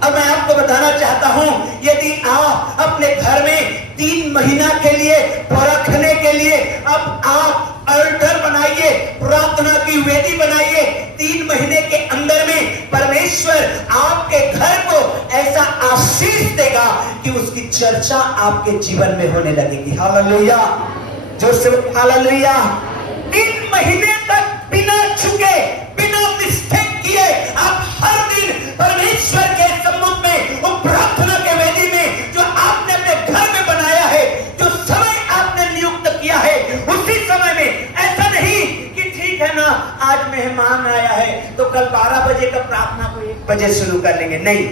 अब मैं आपको बताना चाहता हूं, यदि आप अपने घर में 3 महीना के लिए परखने के लिए अब आप अल्टर बनाइए, प्रार्थना की वेदी बनाइए। 3 महीने के अंदर में परमेश्वर आपके घर को ऐसा आशीष देगा कि उसकी चर्चा आपके जीवन में होने लगेगी। हालेलुया। जो से हालेलुया। 3 महीने तक बिना झुके, बिना मिस्टेक किए आप हर दिन परमेश्वर के सम्मुख में, वो प्रार्थना के वेदी में जो आपने अपने घर में बनाया है, जो समय आपने नियुक्त किया है, उसी समय में ऐसा नहीं कि ठीक है ना आज मेहमान आया है तो कल 12 बजे का प्रार्थना को 1 बजे शुरू कर लेंगे। नहीं,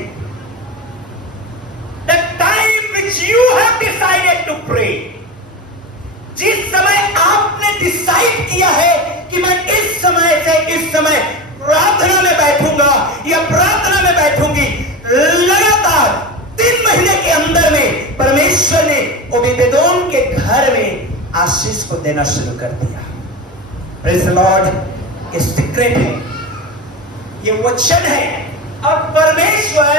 the time you have decided to pray, जिस समय आपने डिसाइड किया है कि मैं इस समय से इस समय प्रार्थना में बैठूंगा या प्रार्थना में बैठूंगी, लगातार 3 महीने के अंदर में परमेश्वर ने ओबेदेदोम के घर में आशीष को देना शुरू कर दिया। Praise the Lord. ये सीक्रेट है, ये वचन है, और परमेश्वर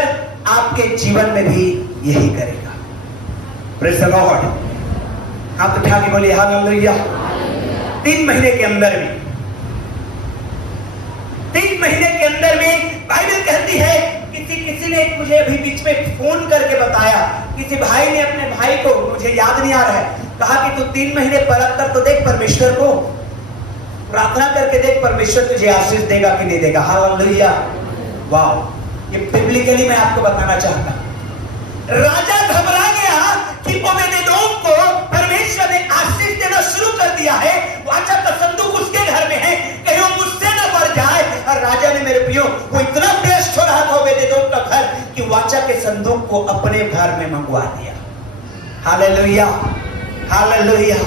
आपके जीवन में भी यही करेगा। Praise the Lord. हाथ उठा के बोलिए हालेलुया। 3 महीने के अंदर में, 3 महीने के अंदर में बाइबल कहती है, किसी ने मुझे अभी बीच में फोन करके बताया, किसी भाई ने अपने भाई को, मुझे याद नहीं आ रहा है, कहा कि तू 3 महीने परख कर तो देख, परमेश्वर को प्रार्थना करके देख, परमेश्वर तुझे आशीष देगा कि नहीं देगा। हालेलुया। वाह, ये बिब्लिकली मैं आपको बताना चाहता हूं। राजा घबरा गया कि ओबेदेदोम को परमेश्वर ने आशीष देना शुरू कर दिया है, वाचा का संदूक उसके घर में है, कहीं वो मुझसे न बढ़ जाए। और राजा ने, मेरे प्रियो, वो इतना प्रेस्ट हो रहा था ओबेदेदोम का घर कि वाचा के संदूक को अपने घर में मंगवा दिया। Hallelujah, hallelujah.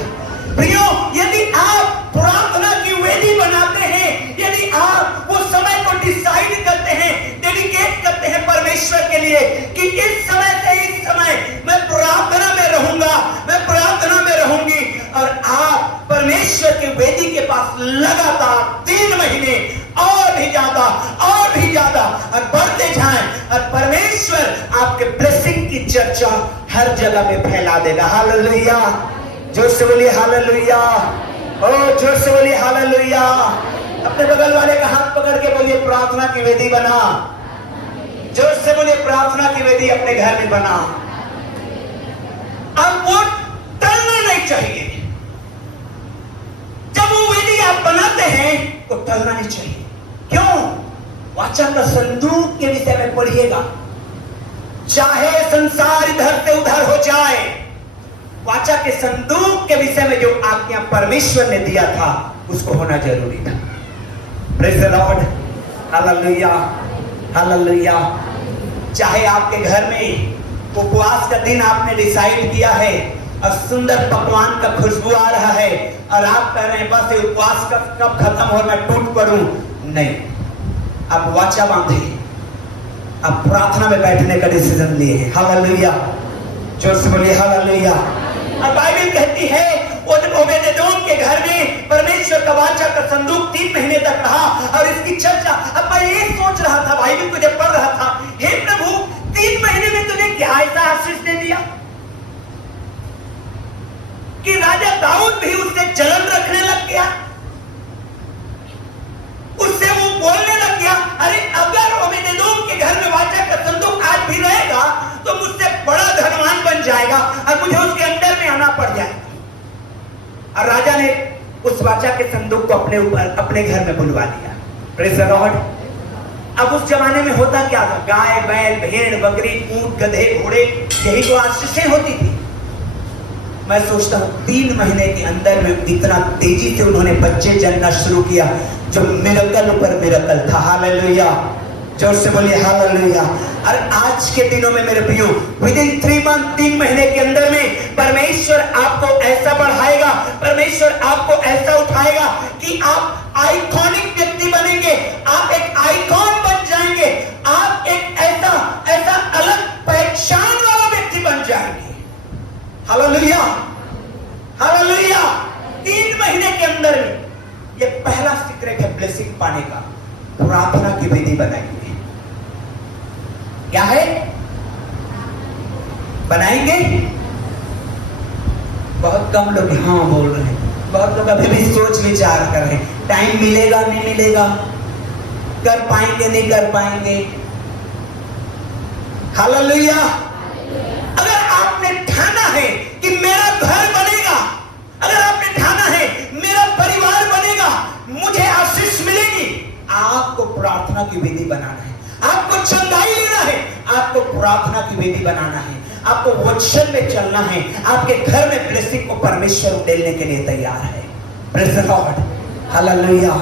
प्रियो, यदि आप प्रार्थना की वेदी बनाते हैं, यदि आप वो समय को डिसाइड करते हैं, डेडिकेट करते हैं परमेश्वर के लिए कि इस समय से इस समय मैं प्रार्थना में रहूंगा, मैं प्रार्थना में रहूंगी, और आप परमेश्वर की वेदी के पास लगातार 3 महीने और भी ज्यादा और बढ़ते जाएं, और परमेश्वर आपके ब्लेसिंग की चर्चा हर जगह में फैला देगा। हालेलुया। जोर से बोलिए हालेलुया। ओ जोर से बोलिए हालेलुया। अपने बगल वाले का हाथ पकड़ के बोलिए प्रार्थना की वेदी बना। जोर से बोलिए प्रार्थना की वेदी अपने घर में बना। अब वो टलना नहीं चाहिए। जब वो वेदी आप बनाते हैं तो टलना नहीं चाहिए। क्यों? वाचा का संदूक के विषय में पढ़िएगा, चाहे संसार इधर से उधर हो जाए, वाचा के संदूक के विषय में जो आज्ञा परमेश्वर ने दिया था उसको होना जरूरी था। Praise the Lord. Hallelujah, hallelujah. चाहे आपके घर में उपवास का दिन आपने डिसाइड किया है और सुंदर पकवान का खुशबू आ रहा है और आप कह रहे हैं बस ये उपवास कब खत्म हो, मैं टूट पड़ूं, नहीं, आप वाचा बांधे, आप प्रार्थना में बैठने का डिसीजन लिए हैं। हालेलुया। जोर से बोलिए हालेलुया। और बाइबल कहती है ओबेदेदोम के घर में परमेश्वर का वाचा का संदूक 3 महीने तक रहा, और इसकी चर्चा, अब मैं ये सोच रहा था, बाइबल को जब पढ़ रहा था, हे प्रभु 3 महीने में तूने क्या ऐसा आशीष दे दिया कि राजा दाऊद भी उससे जलन रखने लग गया, उससे वो बोलने लग गया, अरे अगर ओबेदेदोम के घर में वाचा का संदूक आज भी रहेगा तो मुझसे बड़ा धनवान बन जाएगा और मुझे उसके अंडर में आना पड़ जाएगा। और राजा ने उस वाचा के संदूक को अपने घर में बुलवा लिया। Praise the Lord. अब उस जमाने में होता क्या था, गाय बैल भेड़ बकरी ऊंट गधे घोड़े, यही तो आशीषें होती थी। मैं सोचता हूँ 3 महीने के अंदर में इतना तेजी से उन्होंने बच्चे जन्मना शुरू किया, जो मिरेकल ऊपर मिरेकल था। हालेलुया। जोर से बोलिए हालेलुया। और आज के दिनों में मेरे प्रियो, विदिन 3 मंथ, 3 महीने के अंदर में परमेश्वर आपको ऐसा बढ़ाएगा, परमेश्वर आपको ऐसा उठाएगा कि आप आइकॉनिक व्यक्ति बनेंगे, आप एक आइकॉन बन जाएंगे, आप एक ऐसा अलग पहचान वाला व्यक्ति बन जाएंगे। Hallelujah, hallelujah. 3 महीने के अंदर में ये पहला सीक्रेट है ब्लेसिंग पाने का, प्रार्थना की विधि बनाएंगे। क्या है? बनाएंगे? बहुत कम लोग हाँ बोल रहे हैं, बहुत लोग अभी भी सोच विचार कर रहे हैं, टाइम मिलेगा नहीं मिलेगा, कर पाएंगे नहीं कर पाएंगे। हालेलुया। अगर आपने ठाना है कि मेरा घर बनेगा, अगर आपने ठाना है मेरा परिवार बनेगा, मुझे आशीष मिलेगी, आपको प्रार्थना की विधि बनाना है, आपको चंगाई लेना है, आपको प्रार्थना की विधि बनाना है, आपको वचन में चलना है, आपके घर में ब्लेसिंग को परमेश्वर उड़ेलने के लिए तैयार है। Praise the Lord. हालेलुया।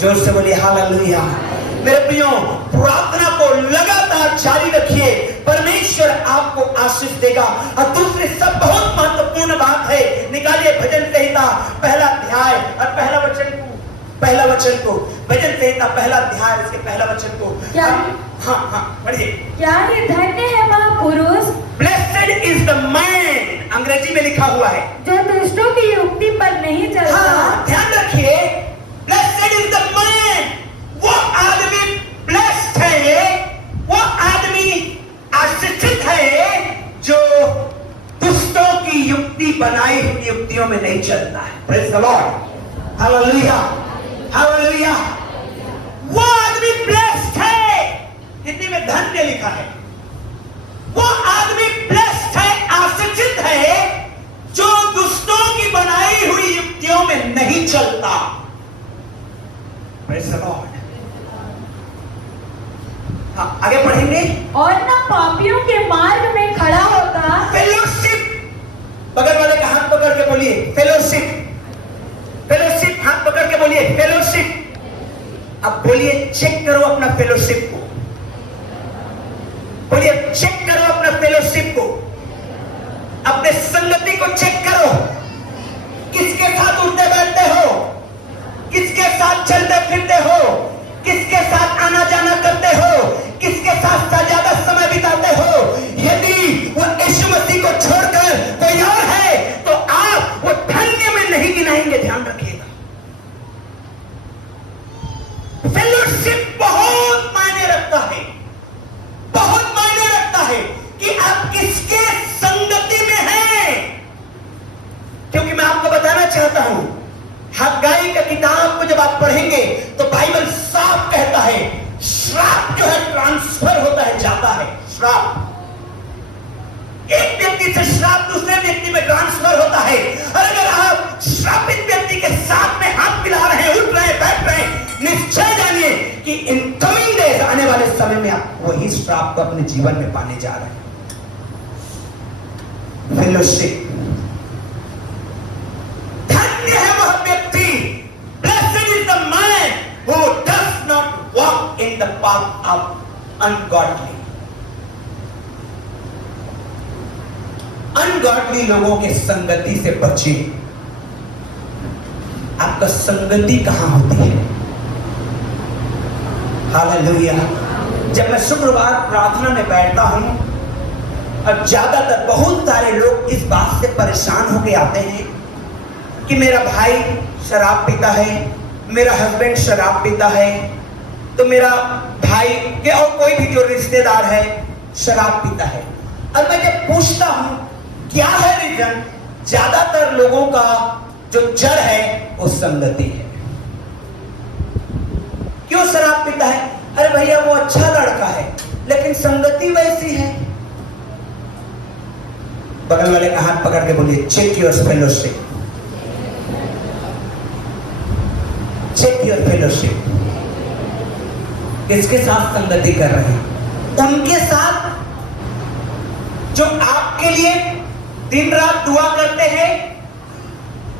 जोर से बोलिए हालेलुया। मेरे प्रियो, प्रार्थना को लगातार जारी रखिए, परमेश्वर आपको आशीष देगा। और दूसरी सब बहुत महत्वपूर्ण बात है, निकालिए भजन संहिता पहला अध्याय और पहला वचन को भजन संहिता पहला अध्याय उसके पहला वचन को। क्या? हाँ पढ़िए। क्या ही धन्य है वह पुरुष, ब्लेस्ड इज द मैन, अंग्रेजी में लिखा हुआ है, जो दुष्टों की युक्ति पर नहीं चलता। हाँ ध्यान रखिए, ब्लेस्ड इज द मैन, वो आदमी ब्लेस्ड है, वो आदमी आशीषित है जो दुष्टों की युक्ति बनाई हुई युक्तियों में नहीं चलता है। Praise the Lord, hallelujah hallelujah. वो आदमी ब्लेस्ड है, हिंदी में धन्य लिखा है। वो आदमी ब्लेस्ड है, आशीषित है जो दुष्टों की बनाई हुई युक्तियों में नहीं चलता। Praise the Lord. हाँ आगे पढ़ेंगे। और न पापियों के मार्ग में खड़ा होता। फेलोशिप, बगल वाले का हाथ पकड़ के बोलिए फेलोशिप, फेलोशिप, हाथ पकड़ के बोलिए फेलोशिप। अब बोलिए चेक करो अपना फेलोशिप को, बोलिए चेक करो अपना फेलोशिप को, अपने संगति को चेक करो। किसके साथ उठते बैठते हो, किसके साथ चलते फिरते हो, किसके साथ आना जाना करते हो, किसके साथ ज्यादा समय बिताते हो। यदि वो यीशु मसीह को छोड़कर कोई और है तो आप वो धन्य में नहीं गिनाएंगे, ध्यान रखिएगा। फेलोशिप बहुत मायने रखता है, बहुत मायने रखता है कि आप किसके संगति में हैं। क्योंकि मैं आपको बताना चाहता हूं, हग्गाई का किताब को जब आप पढ़ेंगे तो बाइबल साफ कहता है श्राप जो है ट्रांसफर होता है, जाता है। श्राप एक व्यक्ति से श्राप दूसरे व्यक्ति में ट्रांसफर होता है। और अगर आप श्रापित व्यक्ति के साथ में हाथ मिला रहे हैं, उठ रहे हैं, बैठ रहे हैं, निश्चय जानिए कि इन कमिंग डेज, आने वाले समय में आप वही श्राप को अपने जीवन में पाने जा रहे हैं। फेलोशिप, धन्य है वह व्यक्ति, blessed is the man who does not walk in the path of ungodly. Ungodly लोगों के संगति से बचिए। आपका संगति कहां होती है? हालेलुया। जब मैं शुक्रवार प्रार्थना में बैठता हूं और ज्यादातर बहुत सारे लोग इस बात से परेशान होकर आते हैं कि मेरा भाई शराब पीता है, मेरा हस्बैंड शराब पीता है, तो मेरा भाई के और कोई भी जो रिश्तेदार है शराब पीता है। और मैं जब पूछता हूं क्या है रीजन, ज्यादातर लोगों का जो जड़ है वो संगति है। क्यों शराब पीता है? अरे भैया वो अच्छा लड़का है लेकिन संगति वैसी है। बगल वाले का हाथ पकड़ के बोलिए check your fellowship, check your fellowship. किसके साथ संगति कर रहे हैं? उनके साथ जो आपके लिए दिन रात दुआ करते हैं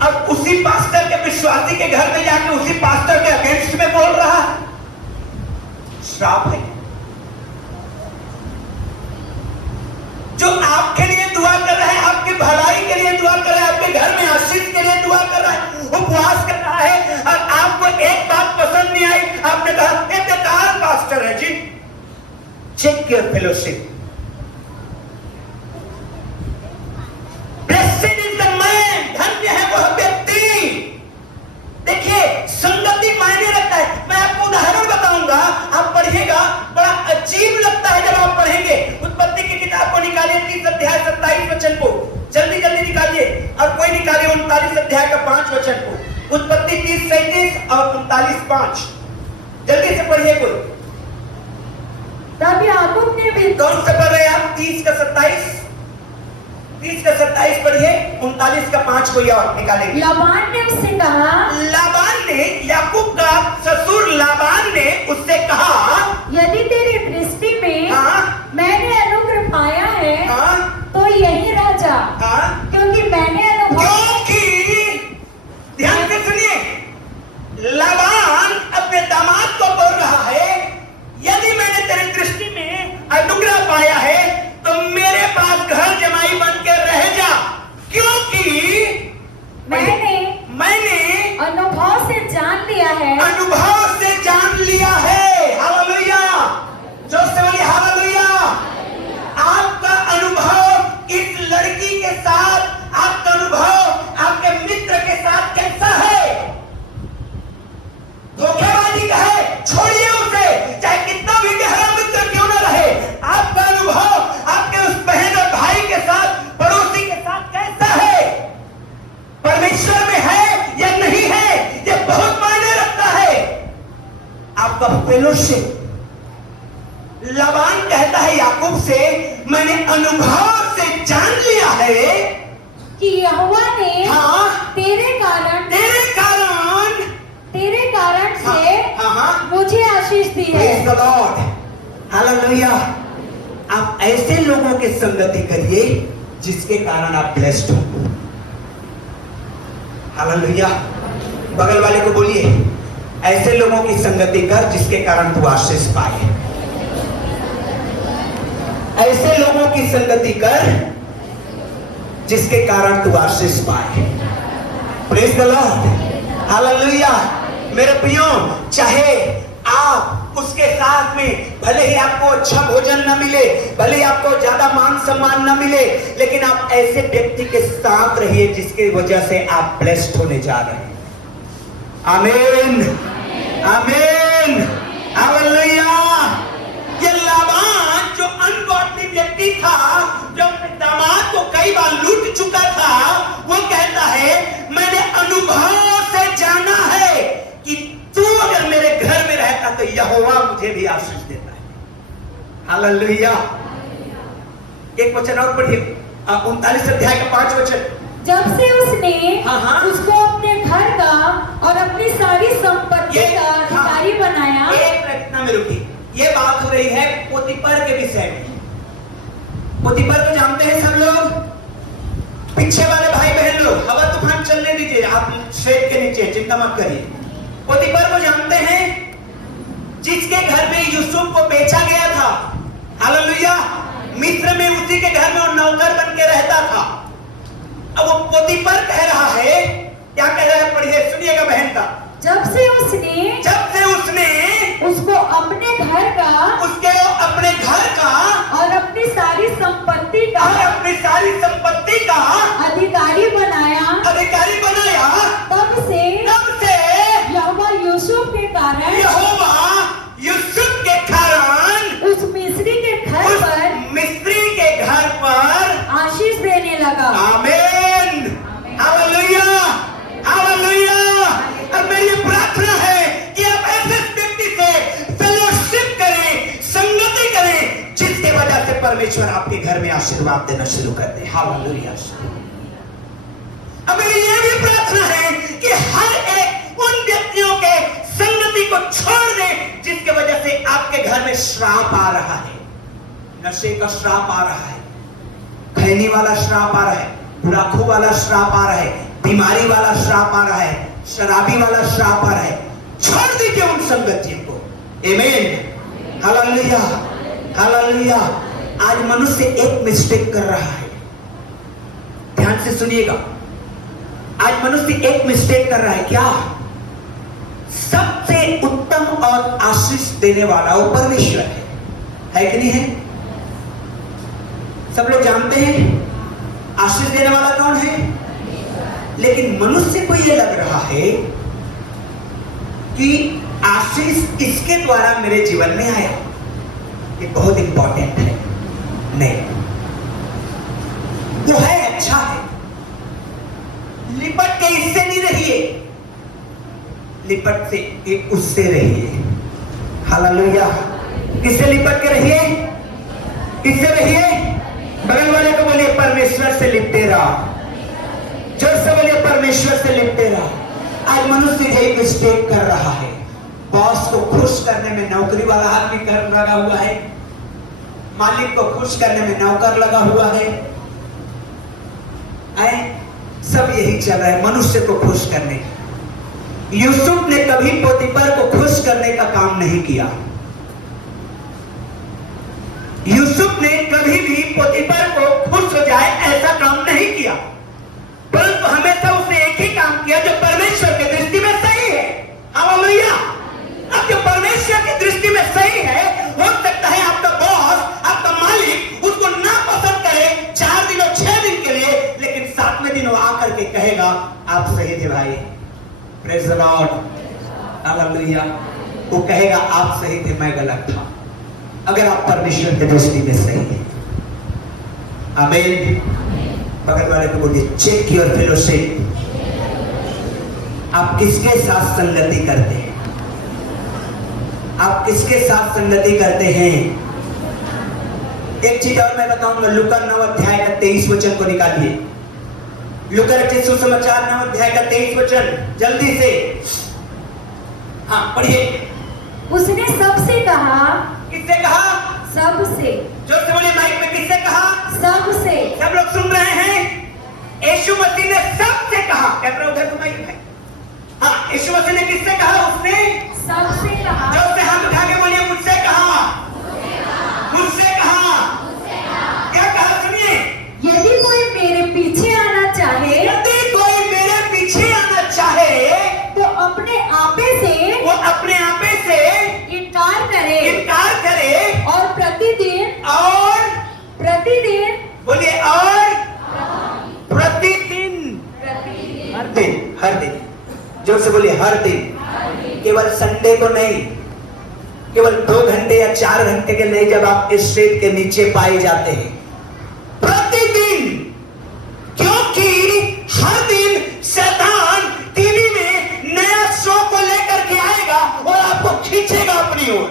और उसी पास्टर के, विश्वासी के घर में जाके उसी पास्टर के अगेंस्ट में बोल रहा है। श्राप है। जो आपके लिए दुआ कर रहा है, आपकी भलाई के लिए दुआ कर रहा है, आपके घर में आशीष के लिए दुआ कर रहा है, उपवास कर रहा है, और आपको एक बात पसंद नहीं आई, आपने कहा ये बेकार पास्टर है जी। Check your fellowship. Blessed is the man, धन्य है वह व्यक्ति। देखिए संगति मायने रखता है। मैं आपको उदाहरण बताऊंगा, आप पढ़िएगा, बड़ा अजीब लगता है जब आप पढ़ेंगे। उत्पत्ति की किताब को निकालिए 30 अध्याय 27 वचन को, जल्दी जल्दी निकालिए, और कोई निकालिए 39 अध्याय का 5 वचन को। उत्पत्ति 30 37 और 39 5, जल्दी से पढ़िए कोई। तब याकूब ने भी, कौन सा पढ़ रहे हैं आप? 30 का 27, 30 का 27 पढ़िए, 39 का 5 कोई और निकालेंगे। लाबान ने उससे कहा, लाबान ने, याकूब का ससुर लाबान ने उससे कहा, यदि तेरी दृष्टि में हाँ, मैंने अनुग्रह पाया है, हाँ, तो यहीं रह जा, हाँ, क्योंकि मैंने अनुभव। क्योंकि ध्यान से सुनिए, लाबान अपने दामाद को बोल रहा है, यदि मैंने तेरी दृष्टि में अनुग्रह पाया है आपका फेलोशिप। लाबान कहता है याकूब से, मैंने अनुभव से जान लिया है कि यहोवा ने हाँ, तेरे कारण से मुझे आशीष दी है। Praise the Lord. हालेलुया। आप ऐसे लोगों की संगति करिए जिसके कारण आप ब्लेस्ड हो। हालेलुया। बगल वाले को बोलिए, ऐसे लोगों की संगति कर जिसके कारण तू आशीष पाए। ऐसे लोगों की संगति कर जिसके कारण तू आशीष पाए। Praise the Lord. हालेलुया। मेरे प्रियो, चाहे आप उसके साथ में भले ही आपको अच्छा भोजन न मिले, भले ही आपको ज्यादा मान सम्मान न मिले, लेकिन आप ऐसे व्यक्ति के साथ रहिए जिसकी वजह से आप ब्लेस्ड होने जा रहे हैं। आमीन, आमीन, हालेलुया। ये लाबान जो अनगॉडली व्यक्ति था, जो अपने दामाद को कई बार लूट चुका था, वो कहता है मैंने अनुभव से जाना है कि तू अगर मेरे घर में रहता तो यहोवा मुझे भी आशीष देता है। हालेलुया। एक वचन और पढ़िए, 39 अध्याय का 5 वचन। जब से उसने हाँ। उसको अपने घर का और अपनी सारी संपत्ति का अधिकारी बनाया। एक मिनट में रुकी। ये बात हो रही है पोतीपर के विषय में। पोतीपर को जानते हैं सब लोग? पीछे वाले भाई बहन लोग हवा तूफान चलने दीजिए, आप शेड के नीचे, चिंता मत करिए। पोतीपर को जानते हैं, जिसके घर में यूसुफ को बेचा गया था। हालेलुया। मिस्र में उसी के घर में वो नौकर बन के रहता था। अब वो पोतीपर कह रहा है, क्या कह रहा है? पढ़िए, सुनिएगा बहन का। जब से उसने उसको अपने घर का और अपनी सारी संपत्ति का अधिकारी बनाया, तब से यहोवा यूसुफ के कारण उस मिस्री के घर पर आशीष देने लगा। आमीन, हालेलुया, हालेलुया। अब मेरी प्रार्थना है कि आप ऐसे व्यक्ति से फेलोशिप करें, संगति करें, जिसके वजह से परमेश्वर आपके घर में आशीर्वाद देना शुरू कर दे। हालेलुया। अब मेरी ये भी प्रार्थना है कि हर एक उन व्यक्तियों के संगति को छोड़ दें जिसके वजह से आपके घर में श्राप आ रहा है। नशे का श्राप आ रहा है, खैनी वाला श्राप आ रहा है, डाकू वाला श्राप आ रहा है, बीमारी वाला श्राप आ रहा है, शराबी वाला श्राप आ रहा है। छोड़ दीजिए उन संगतियों को। आमीन, हालेलुया, हालेलुया। आज मनुष्य एक मिस्टेक कर रहा है, ध्यान से सुनिएगा। आज मनुष्य एक मिस्टेक कर रहा है। क्या? सबसे उत्तम और आशीष देने वाला वो परमेश्वर है कि नहीं है? सब लोग जानते हैं आशीष देने वाला कौन है, लेकिन मनुष्य को यह लग रहा है कि आशीष इसके द्वारा मेरे जीवन में आया, ये बहुत इंपॉर्टेंट है। नहीं, वो है, अच्छा है, लिपट के इससे नहीं रहिए, लिपट से उससे रहिए। हालेलुया। किससे लिपट के रहिए? किससे रहिए? बगल वाले को बोलिए परमेश्वर से लिपटे रहो। जोर से बोलिए परमेश्वर से लिपटे रहो। आज मनुष्य यही मिस्टेक कर रहा है। बॉस को खुश करने में नौकरी वाला आदमी कर लगा हुआ है, मालिक को खुश करने में नौकर लगा हुआ है, सब यही चल रहा है मनुष्य को खुश करने। यूसुफ ने कभी पोतीफर को खुश करने का काम नहीं किया। यूसुफ ने कभी भी पोतीफर को खुश हो जाए ऐसा काम नहीं किया, परंतु हमेशा उसने एक ही काम किया जो परमेश्वर की दृष्टि में सही है। हालेलुया। अब जो परमेश्वर की दृष्टि में सही है, हो सकता है आपका बॉस, आपका मालिक उसको ना पसंद करे 4 दिन और 6 दिन के लिए, लेकिन 7वें दिन वो आकर के कहेगा आप सही थे भाई। Praise the Lord. हालेलुया। वो कहेगा आप सही थे, मैं गलत था, अगर आप परमेश्वर की दृष्टि में सही है। आमीन। बगल वाले को बोलिए चेक योर फेलोशिप। आप किसके साथ संगति करते हैं? आप किसके साथ संगति करते हैं? एक चीज और मैं बताऊंगा, लूका 9 अध्याय का 23 वचन को निकालिए। लूका रचित सुसमाचार 9 अध्याय का 23 वचन, जल्दी से, हाँ पढ़िए। उसने सबसे कहा, किससे कहा? सबसे। जोर से बोलिए माइक में, किससे कहा? सबसे। सब लोग सुन रहे हैं? यीशु मसीह ने सबसे कहा। कैमरा उधर घुमाइए भाई। हाँ, यीशु मसीह ने किससे कहा? उसने सबसे कहा। जोर से हाथ उठा के बोलिए, मुझसे कहा। मुझसे कहा। क्या कहा सुनिए? यदि कोई मेरे पीछे आना चाहे, यदि कोई मेरे पीछे आना चाहे तो अपने आपे से, वो अपने आपे से इनकार करे, और प्रतिदिन बोलिए, और प्रतिदिन, हर दिन, जोर से बोलिए, हर दिन। केवल संडे को नहीं, केवल 2 घंटे या 4 घंटे के नहीं, जब आप इस शेड के नीचे पाए जाते हैं, प्रतिदिन। क्योंकि हर दिन शैतान टीवी में नया शो को लेकर के आएगा और आपको खींचेगा अपनी ओर।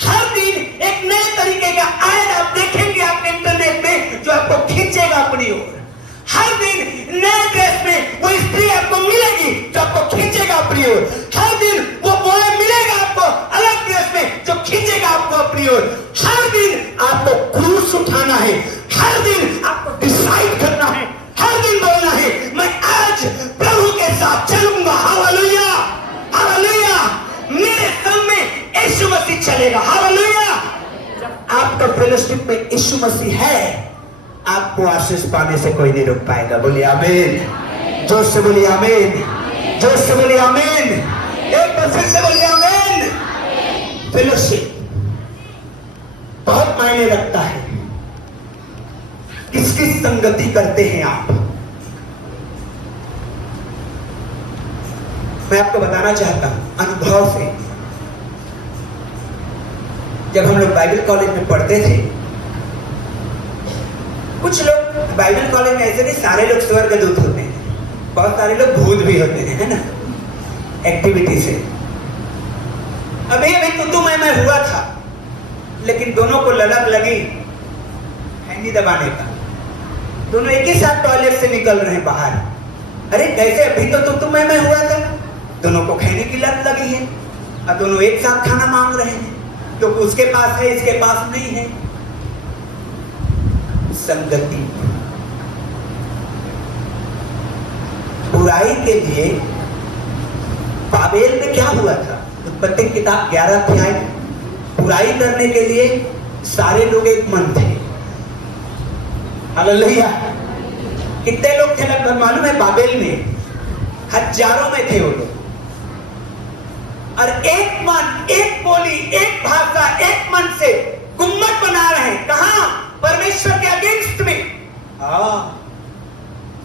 हर दिन एक नए तरीके का ऐड आप देखेंगे आपके इंटरनेट में, जो आपको खींचेगा अपनी ओर। हर दिन नए ड्रेस में वो स्त्री आपको मिलेगी जो आपको खींचेगा अपनी ओर। हर दिन वो बॉय मिलेगा आपको अलग ड्रेस में जो खींचेगा आपको अपनी ओर। हर दिन आपको क्रूस उठाना है, हर दिन आपको डिसाइड करना है, हर दिन बोलना है, मैं आज प्रभु के साथ चलूंगा। Hallelujah, hallelujah. मेरे संग में यीशु मसीह चलेगा। हालेलुया। जब आपका फेलोशिप में यीशु मसीह है, आपको आशीष पाने से कोई नहीं रोक पाएगा। बोलिए आमीन। जोर से बोलिए आमीन। जोर से बोलिए आमीन। एक बार फिर से बोलिए आमीन। फेलोशिप बहुत मायने रखता है। किसकी संगति करते हैं आप? मैं आपको बताना चाहता हूं अनुभव से। जब हम लोग बाइबल कॉलेज में पढ़ते थे, कुछ लोग बाइबल कॉलेज में ऐसे नहीं, सारे लोग स्वर्गदूत होते हैं, बहुत सारे लोग भूत भी होते हैं, है ना, एक्टिविटी से। अभी तो मैं हुआ था, लेकिन दोनों को ललक लगी हैंडी दबाने का। दोनों एक ही साथ टॉयलेट से निकल रहे हैं बाहर। अरे कैसे? अभी तो मैं हुआ था। दोनों को खाने की लत लगी है और दोनों एक साथ खाना मांग रहे हैं, क्योंकि उसके पास है, इसके पास नहीं है। संगति बुराई के लिए। बाबेल में क्या हुआ था? उत्पत्ति किताब 11 अध्याय, बुराई करने के लिए सारे लोग एक मन थे। हालेलुया। कितने लोग थे लगभग मालूम है? बाबेल में हजारों में थे वो लोग, और एक मन, एक बोली, एक भाषा, एक मन से गुम्मट बना रहे हैं। कहां? परमेश्वर के अगेंस्ट में।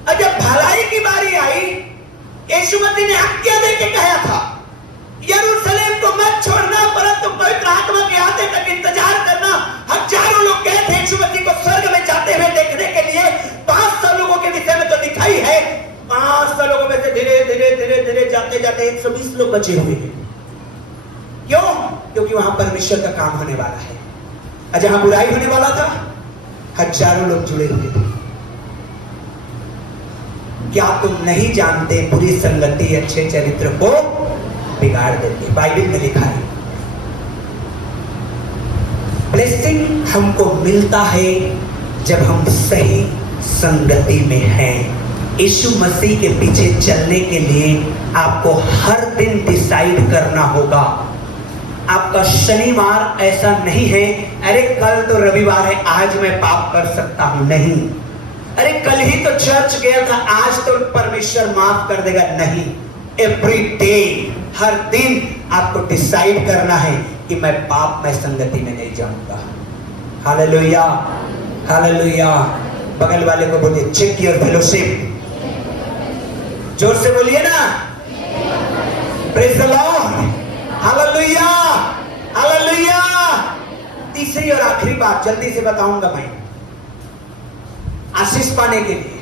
और जब भलाई की बारी आई, यीशु मसीह ने आज्ञा देके कहा था, यरूशलेम को मत छोड़ना, परंतु पवित्र आत्मा के आते तक इंतजार करना। हजारों लोग गए थे यीशु मसीह को स्वर्ग में जाते हुए देखने के लिए। 500 लोगों के विषय में तो दिखाई है, 500 लोगों में से धीरे धीरे धीरे धीरे जाते जाते 120 लोग बचे हुए हैं। क्यों? क्योंकि वहां परमेश्वर का काम होने वाला है, और जहां बुराई होने वाला था, हजारों लोग जुड़े हुए थे। क्या तुम नहीं जानते बुरी संगति अच्छे चरित्र को बिगाड़ देती? बाइबल में लिखा है। ब्लेसिंग हमको मिलता है जब हम सही संगति में हैं। यीशु मसीह के पीछे चलने के लिए आपको हर दिन डिसाइड करना होगा। आपका शनिवार ऐसा नहीं है, अरे कल तो रविवार है, आज मैं पाप कर सकता हूं। नहीं, अरे कल ही तो चर्च गया था, आज तो परमेश्वर माफ कर देगा। नहीं, एवरी डे, हर दिन आपको डिसाइड करना है कि मैं पाप में संगति में नहीं जाऊंगा। Hallelujah, hallelujah. बगल वाले को बोलिए, चेक योर फेलोशिप। जोर से बोलिए ना, praise the Lord, hallelujah, hallelujah. तीसरी और आखिरी बात जल्दी से बताऊंगा मैं, आशीष पाने के लिए।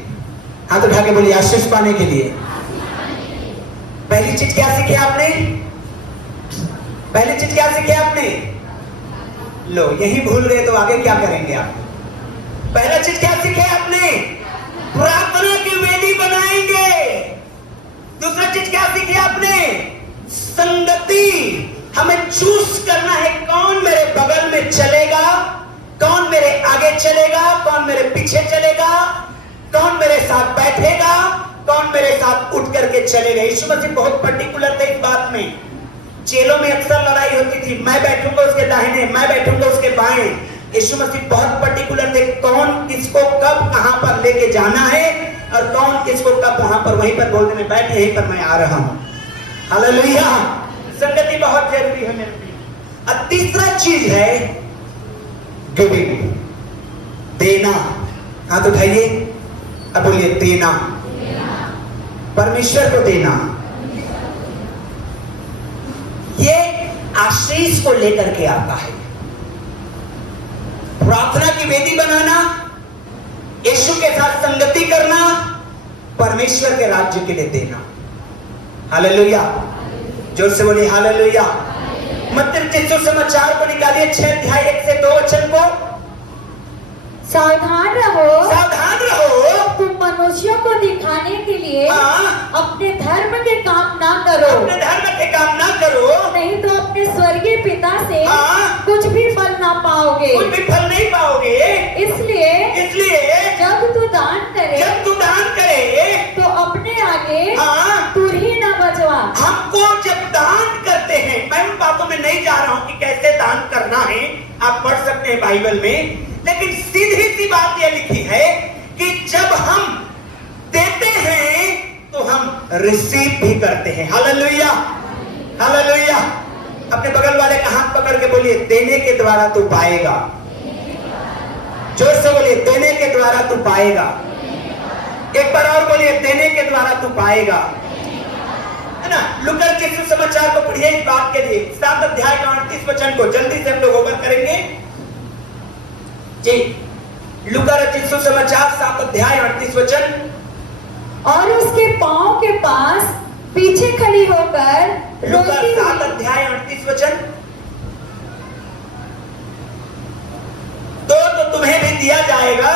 हाथ उठा के बोलिए, आशीष पाने के लिए। पहली चीज क्या सीखी आपने? पहली चीज क्या सीखे आपने? लो यही भूल गए तो आगे क्या करेंगे आप? पहला चीज क्या सीखे आपने? प्रार्थना की वेदी बनाएंगे। दूसरा चीज क्या सीखे आपने? संगति। हमें चूज करना है कौन मेरे बगल में चलेगा, कौन मेरे आगे चलेगा, कौन मेरे पीछे चलेगा, कौन मेरे साथ बैठेगा, कौन मेरे साथ उठ करके चलेगा। यीशु मसीह बहुत पर्टिकुलर थे इस बात में। चेलों में अक्सर लड़ाई होती थी, मैं बैठूंगा उसके दाहिने, मैं बैठूंगा उसके बाएं। यीशु मसीह बहुत पर्टिकुलर थे कौन किसको कब कहां पर लेके जाना है और कौन किसको कब वहां पर वहीं पर बोलने में बैठ, यहीं पर मैं आ रहा हूं। हालेलुया। संगति बहुत जरूरी है मेरे लिए। अब तीसरा चीज है गिविंग, देना। हाथ उठाइए, अब बोलिए देना। परमेश्वर को देना। ये आशीष को लेकर के आता है। प्रार्थना की वेदी बनाना, यीशु के साथ संगति करना, परमेश्वर के राज्य के लिए देना। हालेलुया। जोर से बोलिए हालेलुया। मत्ती सुसमाचार को निकालिए 6 अध्याय 1 से 2 वचन को। सावधान रहो, सावधान रहो, तुम मनुष्यों को दिखाने के लिए अपने धर्म के काम ना करो, अपने धर्म के काम ना करो, नहीं तो अपने स्वर्गीय पिता से कुछ भी फल ना पाओगे, कुछ भी फल नहीं पाओगे। इसलिए जब तू दान करे तो अपने आगे तू ही ना बचवा। हमको जब दान करते हैं, मैं उन बातों में नहीं जा रहा हूं कि कैसे दान करना है, आप पढ़ सकते हैं बाइबल में, लेकिन सीधी सी बात यह लिखी है कि जब हम देते हैं तो हम रिसीव भी करते हैं। Hallelujah, hallelujah. अपने बगल वाले का हाथ पकड़ के बोलिए देने के द्वारा तू पाएगा। जोर से बोलिए देने के द्वारा तू पाएगा। एक बार और बोलिए देने के द्वारा तू पाएगा, है ना। लूका के सुसमाचार को पढ़िए इस बात के लिए, 7 अध्याय का 38 वचन को जल्दी से हम लोग ओवर करेंगे जी। लूका रचित सुसमाचार 7 अध्याय 38 वचन। और उसके पांव के पास पीछे खड़ी होकर लूका रोती 7 अध्याय 38 वचन। तो तुम्हें भी दिया जाएगा।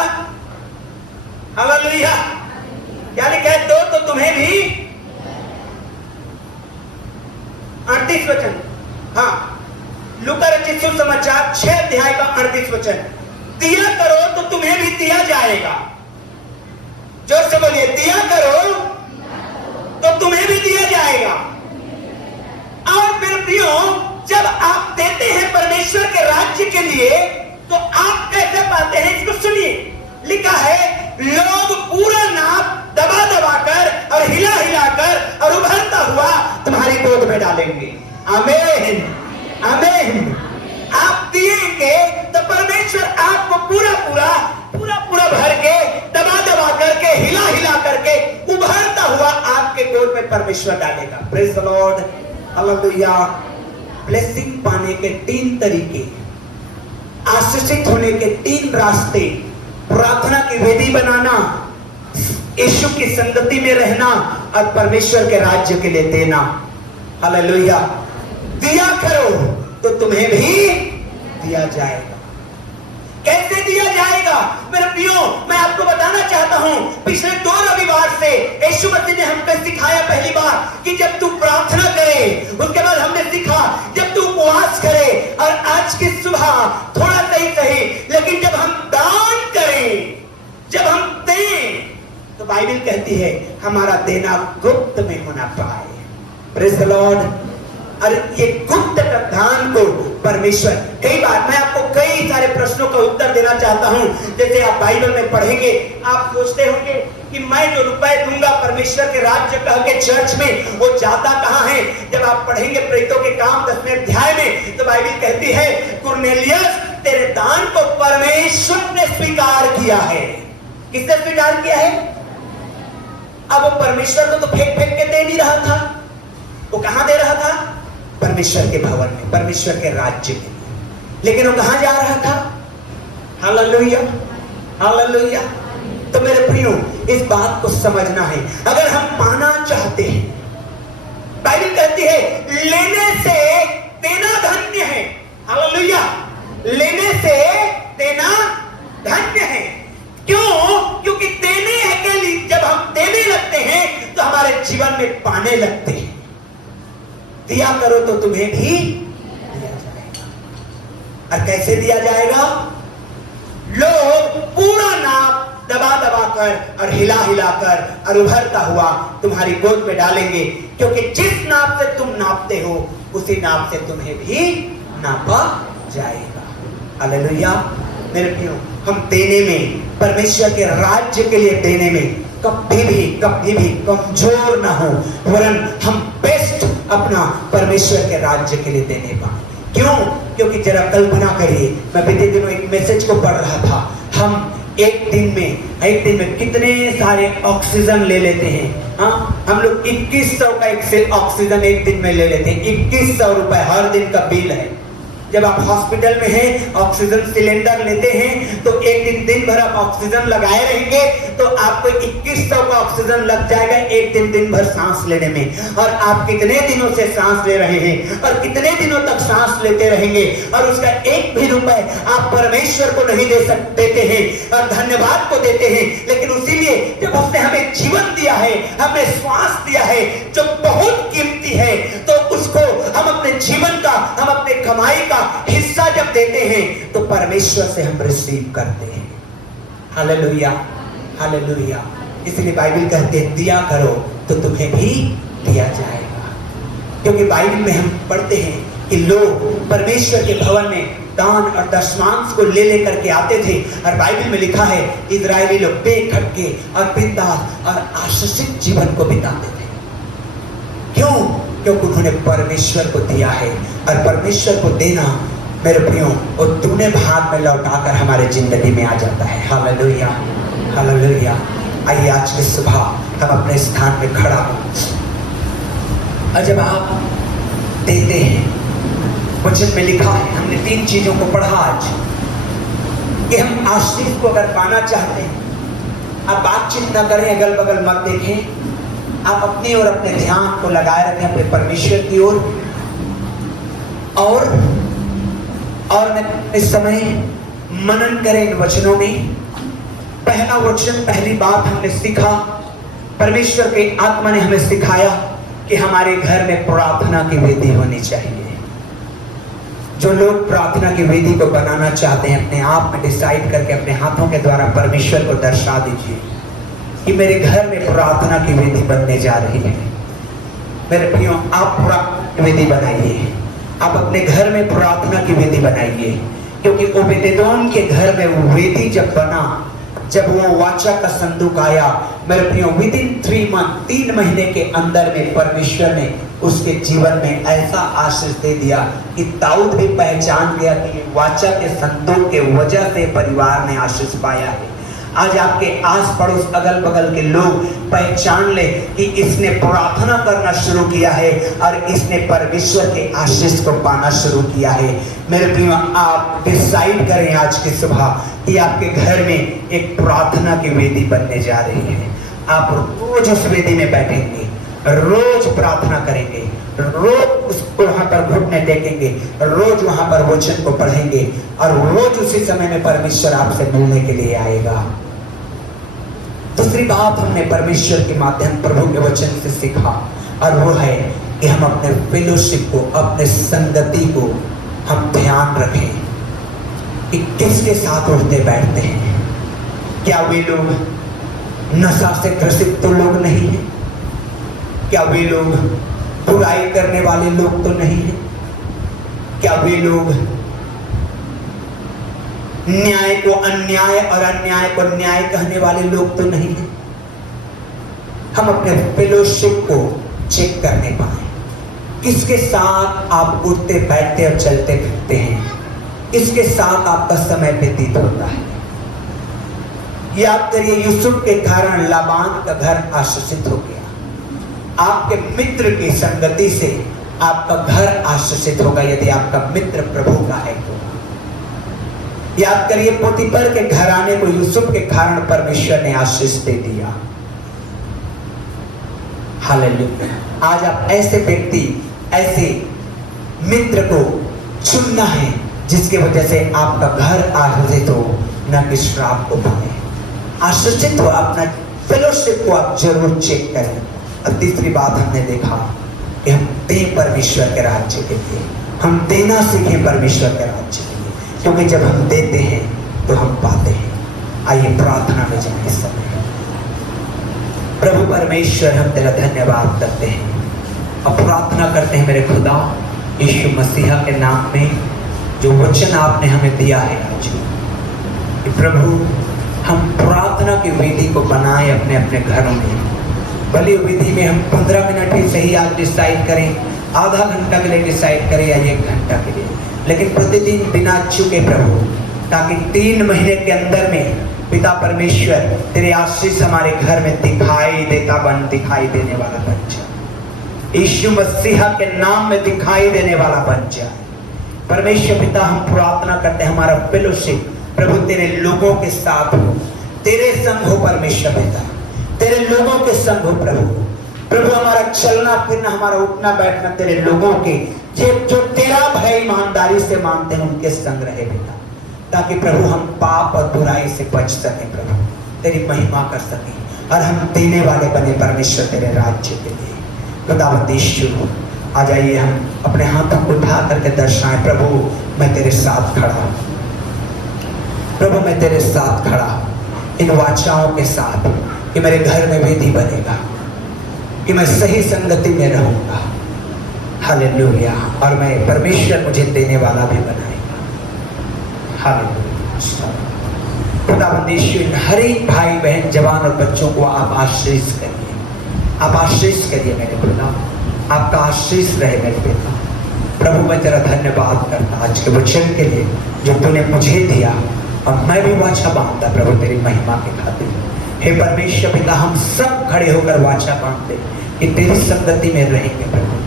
हालेलुया। क्या लिखा है? तो तुम्हें भी 38 वचन। हाँ, लूका रचित सुसमाचार 6 अध्याय का 38 वचन। दिया करो तो तुम्हें भी दिया जाएगा। जोर से बोलिए दिया करो तो तुम्हें भी दिया जाएगा। और फिर प्रियो, जब आप देते हैं परमेश्वर के राज्य के लिए तो आप कैसे पाते हैं? इसको सुनिए, लिखा है लोग पूरा नाप दबा दबा कर और हिला हिला कर और उभरता हुआ तुम्हारी गोद में डालेंगे। आमीन, आमीन। आप दिएंगे तो परमेश्वर आपको पूरा पूरा पूरा पूरा भर के दबा दबा करके हिला हिला करके उभरता हुआ आपके गोद में परमेश्वर डालेगा। Praise the Lord, hallelujah. Blessing पाने के 3 तरीके, आशीषित होने के 3 रास्ते, प्रार्थना की वेदी बनाना, यीशु की संगति में रहना और परमेश्वर के राज्य के लिए देना। हालेलुया। दिया करो तो तुम्हें भी दिया जाएगा। कैसे दिया जाएगा? मेरे प्रियो, मैं आपको बताना चाहता हूं, पिछले 2 रविवार से यीशु मसीह ने हमको सिखाया पहली बार कि जब तू प्रार्थना करे, उसके बाद हमने सीखा जब तू उपवास करे, और आज की सुबह थोड़ा सही लेकिन जब हम दान करें, जब हम दें, तो बाइबल कहती है हमारा देना गुप्त में होना पाए। Praise the Lord. और ये गुप्त दान को परमेश्वर, कई बार मैं आपको कई सारे प्रश्नों का उत्तर देना चाहता हूं। जैसे आप बाइबल में पढ़ेंगे, आप सोचते होंगे कि मैं जो रुपए दूंगा परमेश्वर के राज्य कह के चर्च में, वो जाता कहां है? जब आप पढ़ेंगे प्रेरितों के काम 10वें अध्याय में, तो बाइबल कहती है कुरनेलियस तेरे दान को परमेश्वर ने स्वीकार किया है। किसने स्वीकार किया है? अब वो परमेश्वर को तो फेंक फेंक के दे नहीं रहा था, वो कहां दे रहा था? परमेश्वर के भवन में, परमेश्वर के राज्य में। लेकिन वो कहां जा रहा था? Hallelujah, hallelujah. तो मेरे प्रियो, इस बात को समझना है। अगर हम पाना चाहते हैं, बाइबल कहती है लेने से देना जीवन में पाने लगते हैं। दिया करो तो तुम्हें भी दिया जाएगा। और कैसे दिया जाएगा? लोग पूरा नाप दबा दबा कर और हिला हिला कर और उभरता हुआ तुम्हारी गोद में डालेंगे, क्योंकि जिस नाप से तुम नापते हो उसी नाप से तुम्हें भी नापा जाएगा। हालेलुया। मेरे प्रियो, हम देने में, परमेश्वर के राज्य के लिए देने में कभी भी कमजोर ना हो, वरन हम बेस्ट अपना परमेश्वर के राज्य के लिए देने पाए। क्यों? क्योंकि जरा कल्पना करिए, मैं बीते दिनों एक मैसेज को पढ़ रहा था। हम एक दिन में कितने सारे ऑक्सीजन ले लेते हैं। हाँ, हम लोग 2100 का एक ऑक्सीजन एक दिन में ले लेते हैं। 2100 रुपए हर दिन का बिल है। जब आप हॉस्पिटल में हैं, ऑक्सीजन सिलेंडर लेते हैं तो एक दिन भर आप ऑक्सीजन लगाए रहेंगे तो आपको 2100 का ऑक्सीजन लग जाएगा एक दिन भर सांस लेने में। और आप कितने दिनों से सांस ले रहे हैं और कितने दिनों तक सांस लेते रहेंगे और उसका एक भी रुपए आप परमेश्वर को नहीं देते हैं और धन्यवाद को देते हैं। लेकिन उसीलिए जब उसने हमें जीवन दिया है, हमें श्वास दिया है जो बहुत कीमती है, तो उसको हम अपने जीवन का, हम अपने कमाई का हिस्सा जब देते हैं तो परमेश्वर से हम रिसीव करते हैं। Hallelujah, hallelujah. इसलिए बाइबल कहते हैं दिया करो तो तुम्हें भी दिया जाएगा। क्योंकि बाइबल में हम पढ़ते हैं कि लोग परमेश्वर के भवन में दान और दशमांश को ले लेकर के आते थे। और बाइबल में लिखा है इजरायली लोग बेखटके और बिंदास और आशीषित जीवन को बिताते थे। क्यों? क्योंकि उन्होंने परमेश्वर को दिया है। और परमेश्वर को देना मेरे प्रियो और दूने भाग में लौटाकर हमारे जिंदगी में आ जाता है। Hallelujah, hallelujah. आइए आज की सुबह हम अपने स्थान में खड़ा हो और जब आप देते हैं, वचन में लिखा है, हमने 3 चीजों को पढ़ा आज कि हम आशीष को अगर पाना चाहते हैं, आप बातचीत न करें, अगल बगल मत देखें, आप अपनी और अपने ध्यान को लगाए रखें अपने परमेश्वर की ओर। और इस समय मनन करें इन वचनों में। पहला वचन, पहली बात हमने सीखा, परमेश्वर के आत्मा ने हमें सिखाया कि हमारे घर में प्रार्थना की वेदी होनी चाहिए। जो लोग प्रार्थना की वेदी को बनाना चाहते हैं, अपने आप में डिसाइड करके अपने हाथों के द्वारा परमेश्वर को दर्शा दीजिए कि मेरे घर में प्रार्थना की वेदी बनने जा रही है। मेरे प्रियो, आप प्रार्थना की वेदी बनाइए, आप अपने घर में प्रार्थना की वेदी बनाइए। क्योंकि ओबेदेदोम के घर में वो वेदी जब बना, जब वो वाचा का संदूक आया, मेरे प्रियो, विदिन 3 मंथ, 3 महीने के अंदर में परमेश्वर ने उसके जीवन में ऐसा आशीष दे दिया कि दाऊद भी पहचान गया कि वाचा के संदूक के वजह से परिवार ने आशीष पाया है। आज आपके आस पड़ोस अगल बगल के लोग पहचान ले कि इसने प्रार्थना करना शुरू किया है और इसने परमेश्वर के आशीष को पाना शुरू किया है। मेरे प्रिय, आप डिसाइड करें आज की सुबह कि आपके घर में एक प्रार्थना की वेदी बनने जा रही है। आप रोज उस वेदी में बैठेंगे, रोज प्रार्थना करेंगे, रोज उसको वहां पर घुटने टेकेंगे, रोज वहां पर वचन को पढ़ेंगे और रोज उसी समय में परमेश्वर आपसे मिलने के लिए आएगा। दूसरी बात हमने परमेश्वर के माध्यम प्रभु के वचन से सीखा और वो है कि हम अपने फेलोशिप को, अपने संगति को हम ध्यान रखें कि किसके साथ उठते बैठते हैं। क्या वे लोग नशा से ग्रसित तो लोग नहीं है? क्या वे लोग बुराई करने वाले लोग तो नहीं है? क्या वे लोग न्याय को अन्याय और अन्याय को न्याय कहने वाले लोग तो नहीं है? हम अपने फेलोशिप को चेक करने पाए, किसके साथ आप उठते बैठते और चलते फिरते हैं, किसके साथ आपका समय व्यतीत होता है। याद करिए, यूसुफ के कारण लाबान का घर आशीषित हो गया। आपके मित्र की संगति से आपका घर आशीषित होगा यदि आपका मित्र प्रभु का है तो। याद करिए, पोतीफर के घराने को यूसुफ के कारण परमेश्वर ने आशीष दे दिया। हालेलुया। आज आप ऐसे व्यक्ति, ऐसे मित्र को चुनना है जिसके वजह से आपका घर आशीषित हो, न कि श्राप को पाए। आशीषित हो, अपना फेलोशिप को आप जरूर चेक करें। और तीसरी बात हमने देखा कि हम दें परमेश्वर के राज्य के लिए, हम देना सीखें परमेश्वर के राज्य के लिए, क्योंकि जब हम देते हैं तो हम पाते हैं। आइए प्रार्थना में जाएं इस समय। प्रभु परमेश्वर, हम तेरा धन्यवाद करते हैं और प्रार्थना करते हैं मेरे खुदा यीशु मसीहा के नाम में, जो वचन आपने हमें दिया है आज, कि प्रभु हम प्रार्थना की विधि को बनाएं अपने अपने घरों में। भली विधि में हम 15 मिनट ही सही आज डिसाइड करें, आधा घंटा के लिए डिसाइड करें या 1 घंटा के लिए, लेकिन प्रतिदिन बिना चुके प्रभु, ताकि 3 महीने के अंदर में पिता परमेश्वर तेरे आशीष हमारे घर में दिखाई देने वाला बन जाए। यीशु मसीहा के नाम में दिखाई देने वाला बन जाए। परमेश्वर पिता, हम प्रार्थना करते हैं हमारा फेलोशिप प्रभु तेरे लोगों के साथ हो, तेरे संग हो परमेश्वर पिता, तेरे लोगों के संग हो प्रभु हमारा चलना फिरना, हमारा उठना बैठना तेरे लोगों के जो तेरा भय ईमानदारी से मानते हैं उनके संग रहे पिता, ताकि प्रभु हम पाप और बुराई से बच सकें, प्रभु तेरी महिमा कर सकें और हम देने वाले बने परमेश्वर तेरे राज्य के लिए। खुदावंद यीशु, आ जाइए हम अपने हाथों को उठा करके दर्शाएं। प्रभु मैं तेरे साथ खड़ा हूं, प्रभु मैं तेरे साथ खड़ा हूं इन वाचाओं के साथ कि मेरे घर में विधि बनेगा, कि मैं सही संगति में रहूंगा। हालेलुया। और मैं परमेश्वर मुझे देने वाला भी बनाएगा। हालेलुया। खुदावंद यीशु, इन हर एक भाई बहन जवान और बच्चों को आप आशीष करिए, आप आशीष करिए मेरे खुदा, आपका आशीष रहे मेरे पिता। प्रभु मैं तेरा धन्यवाद करता आज के वचन के लिए जो तूने मुझे दिया, और मैं भी वाचा बांधता प्रभु तेरी महिमा के खातिर। हे परमेश्वर पिता, हम सब खड़े होकर वाचा बांधते कि तेरी संगति में रहेंगे प्रभु,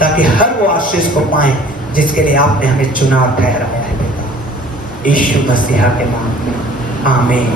ताकि हर वो आशीष को पाएं जिसके लिए आपने हमें चुनाव ठहराया है पिता। यीशु मसीहा के नाम में आमीन।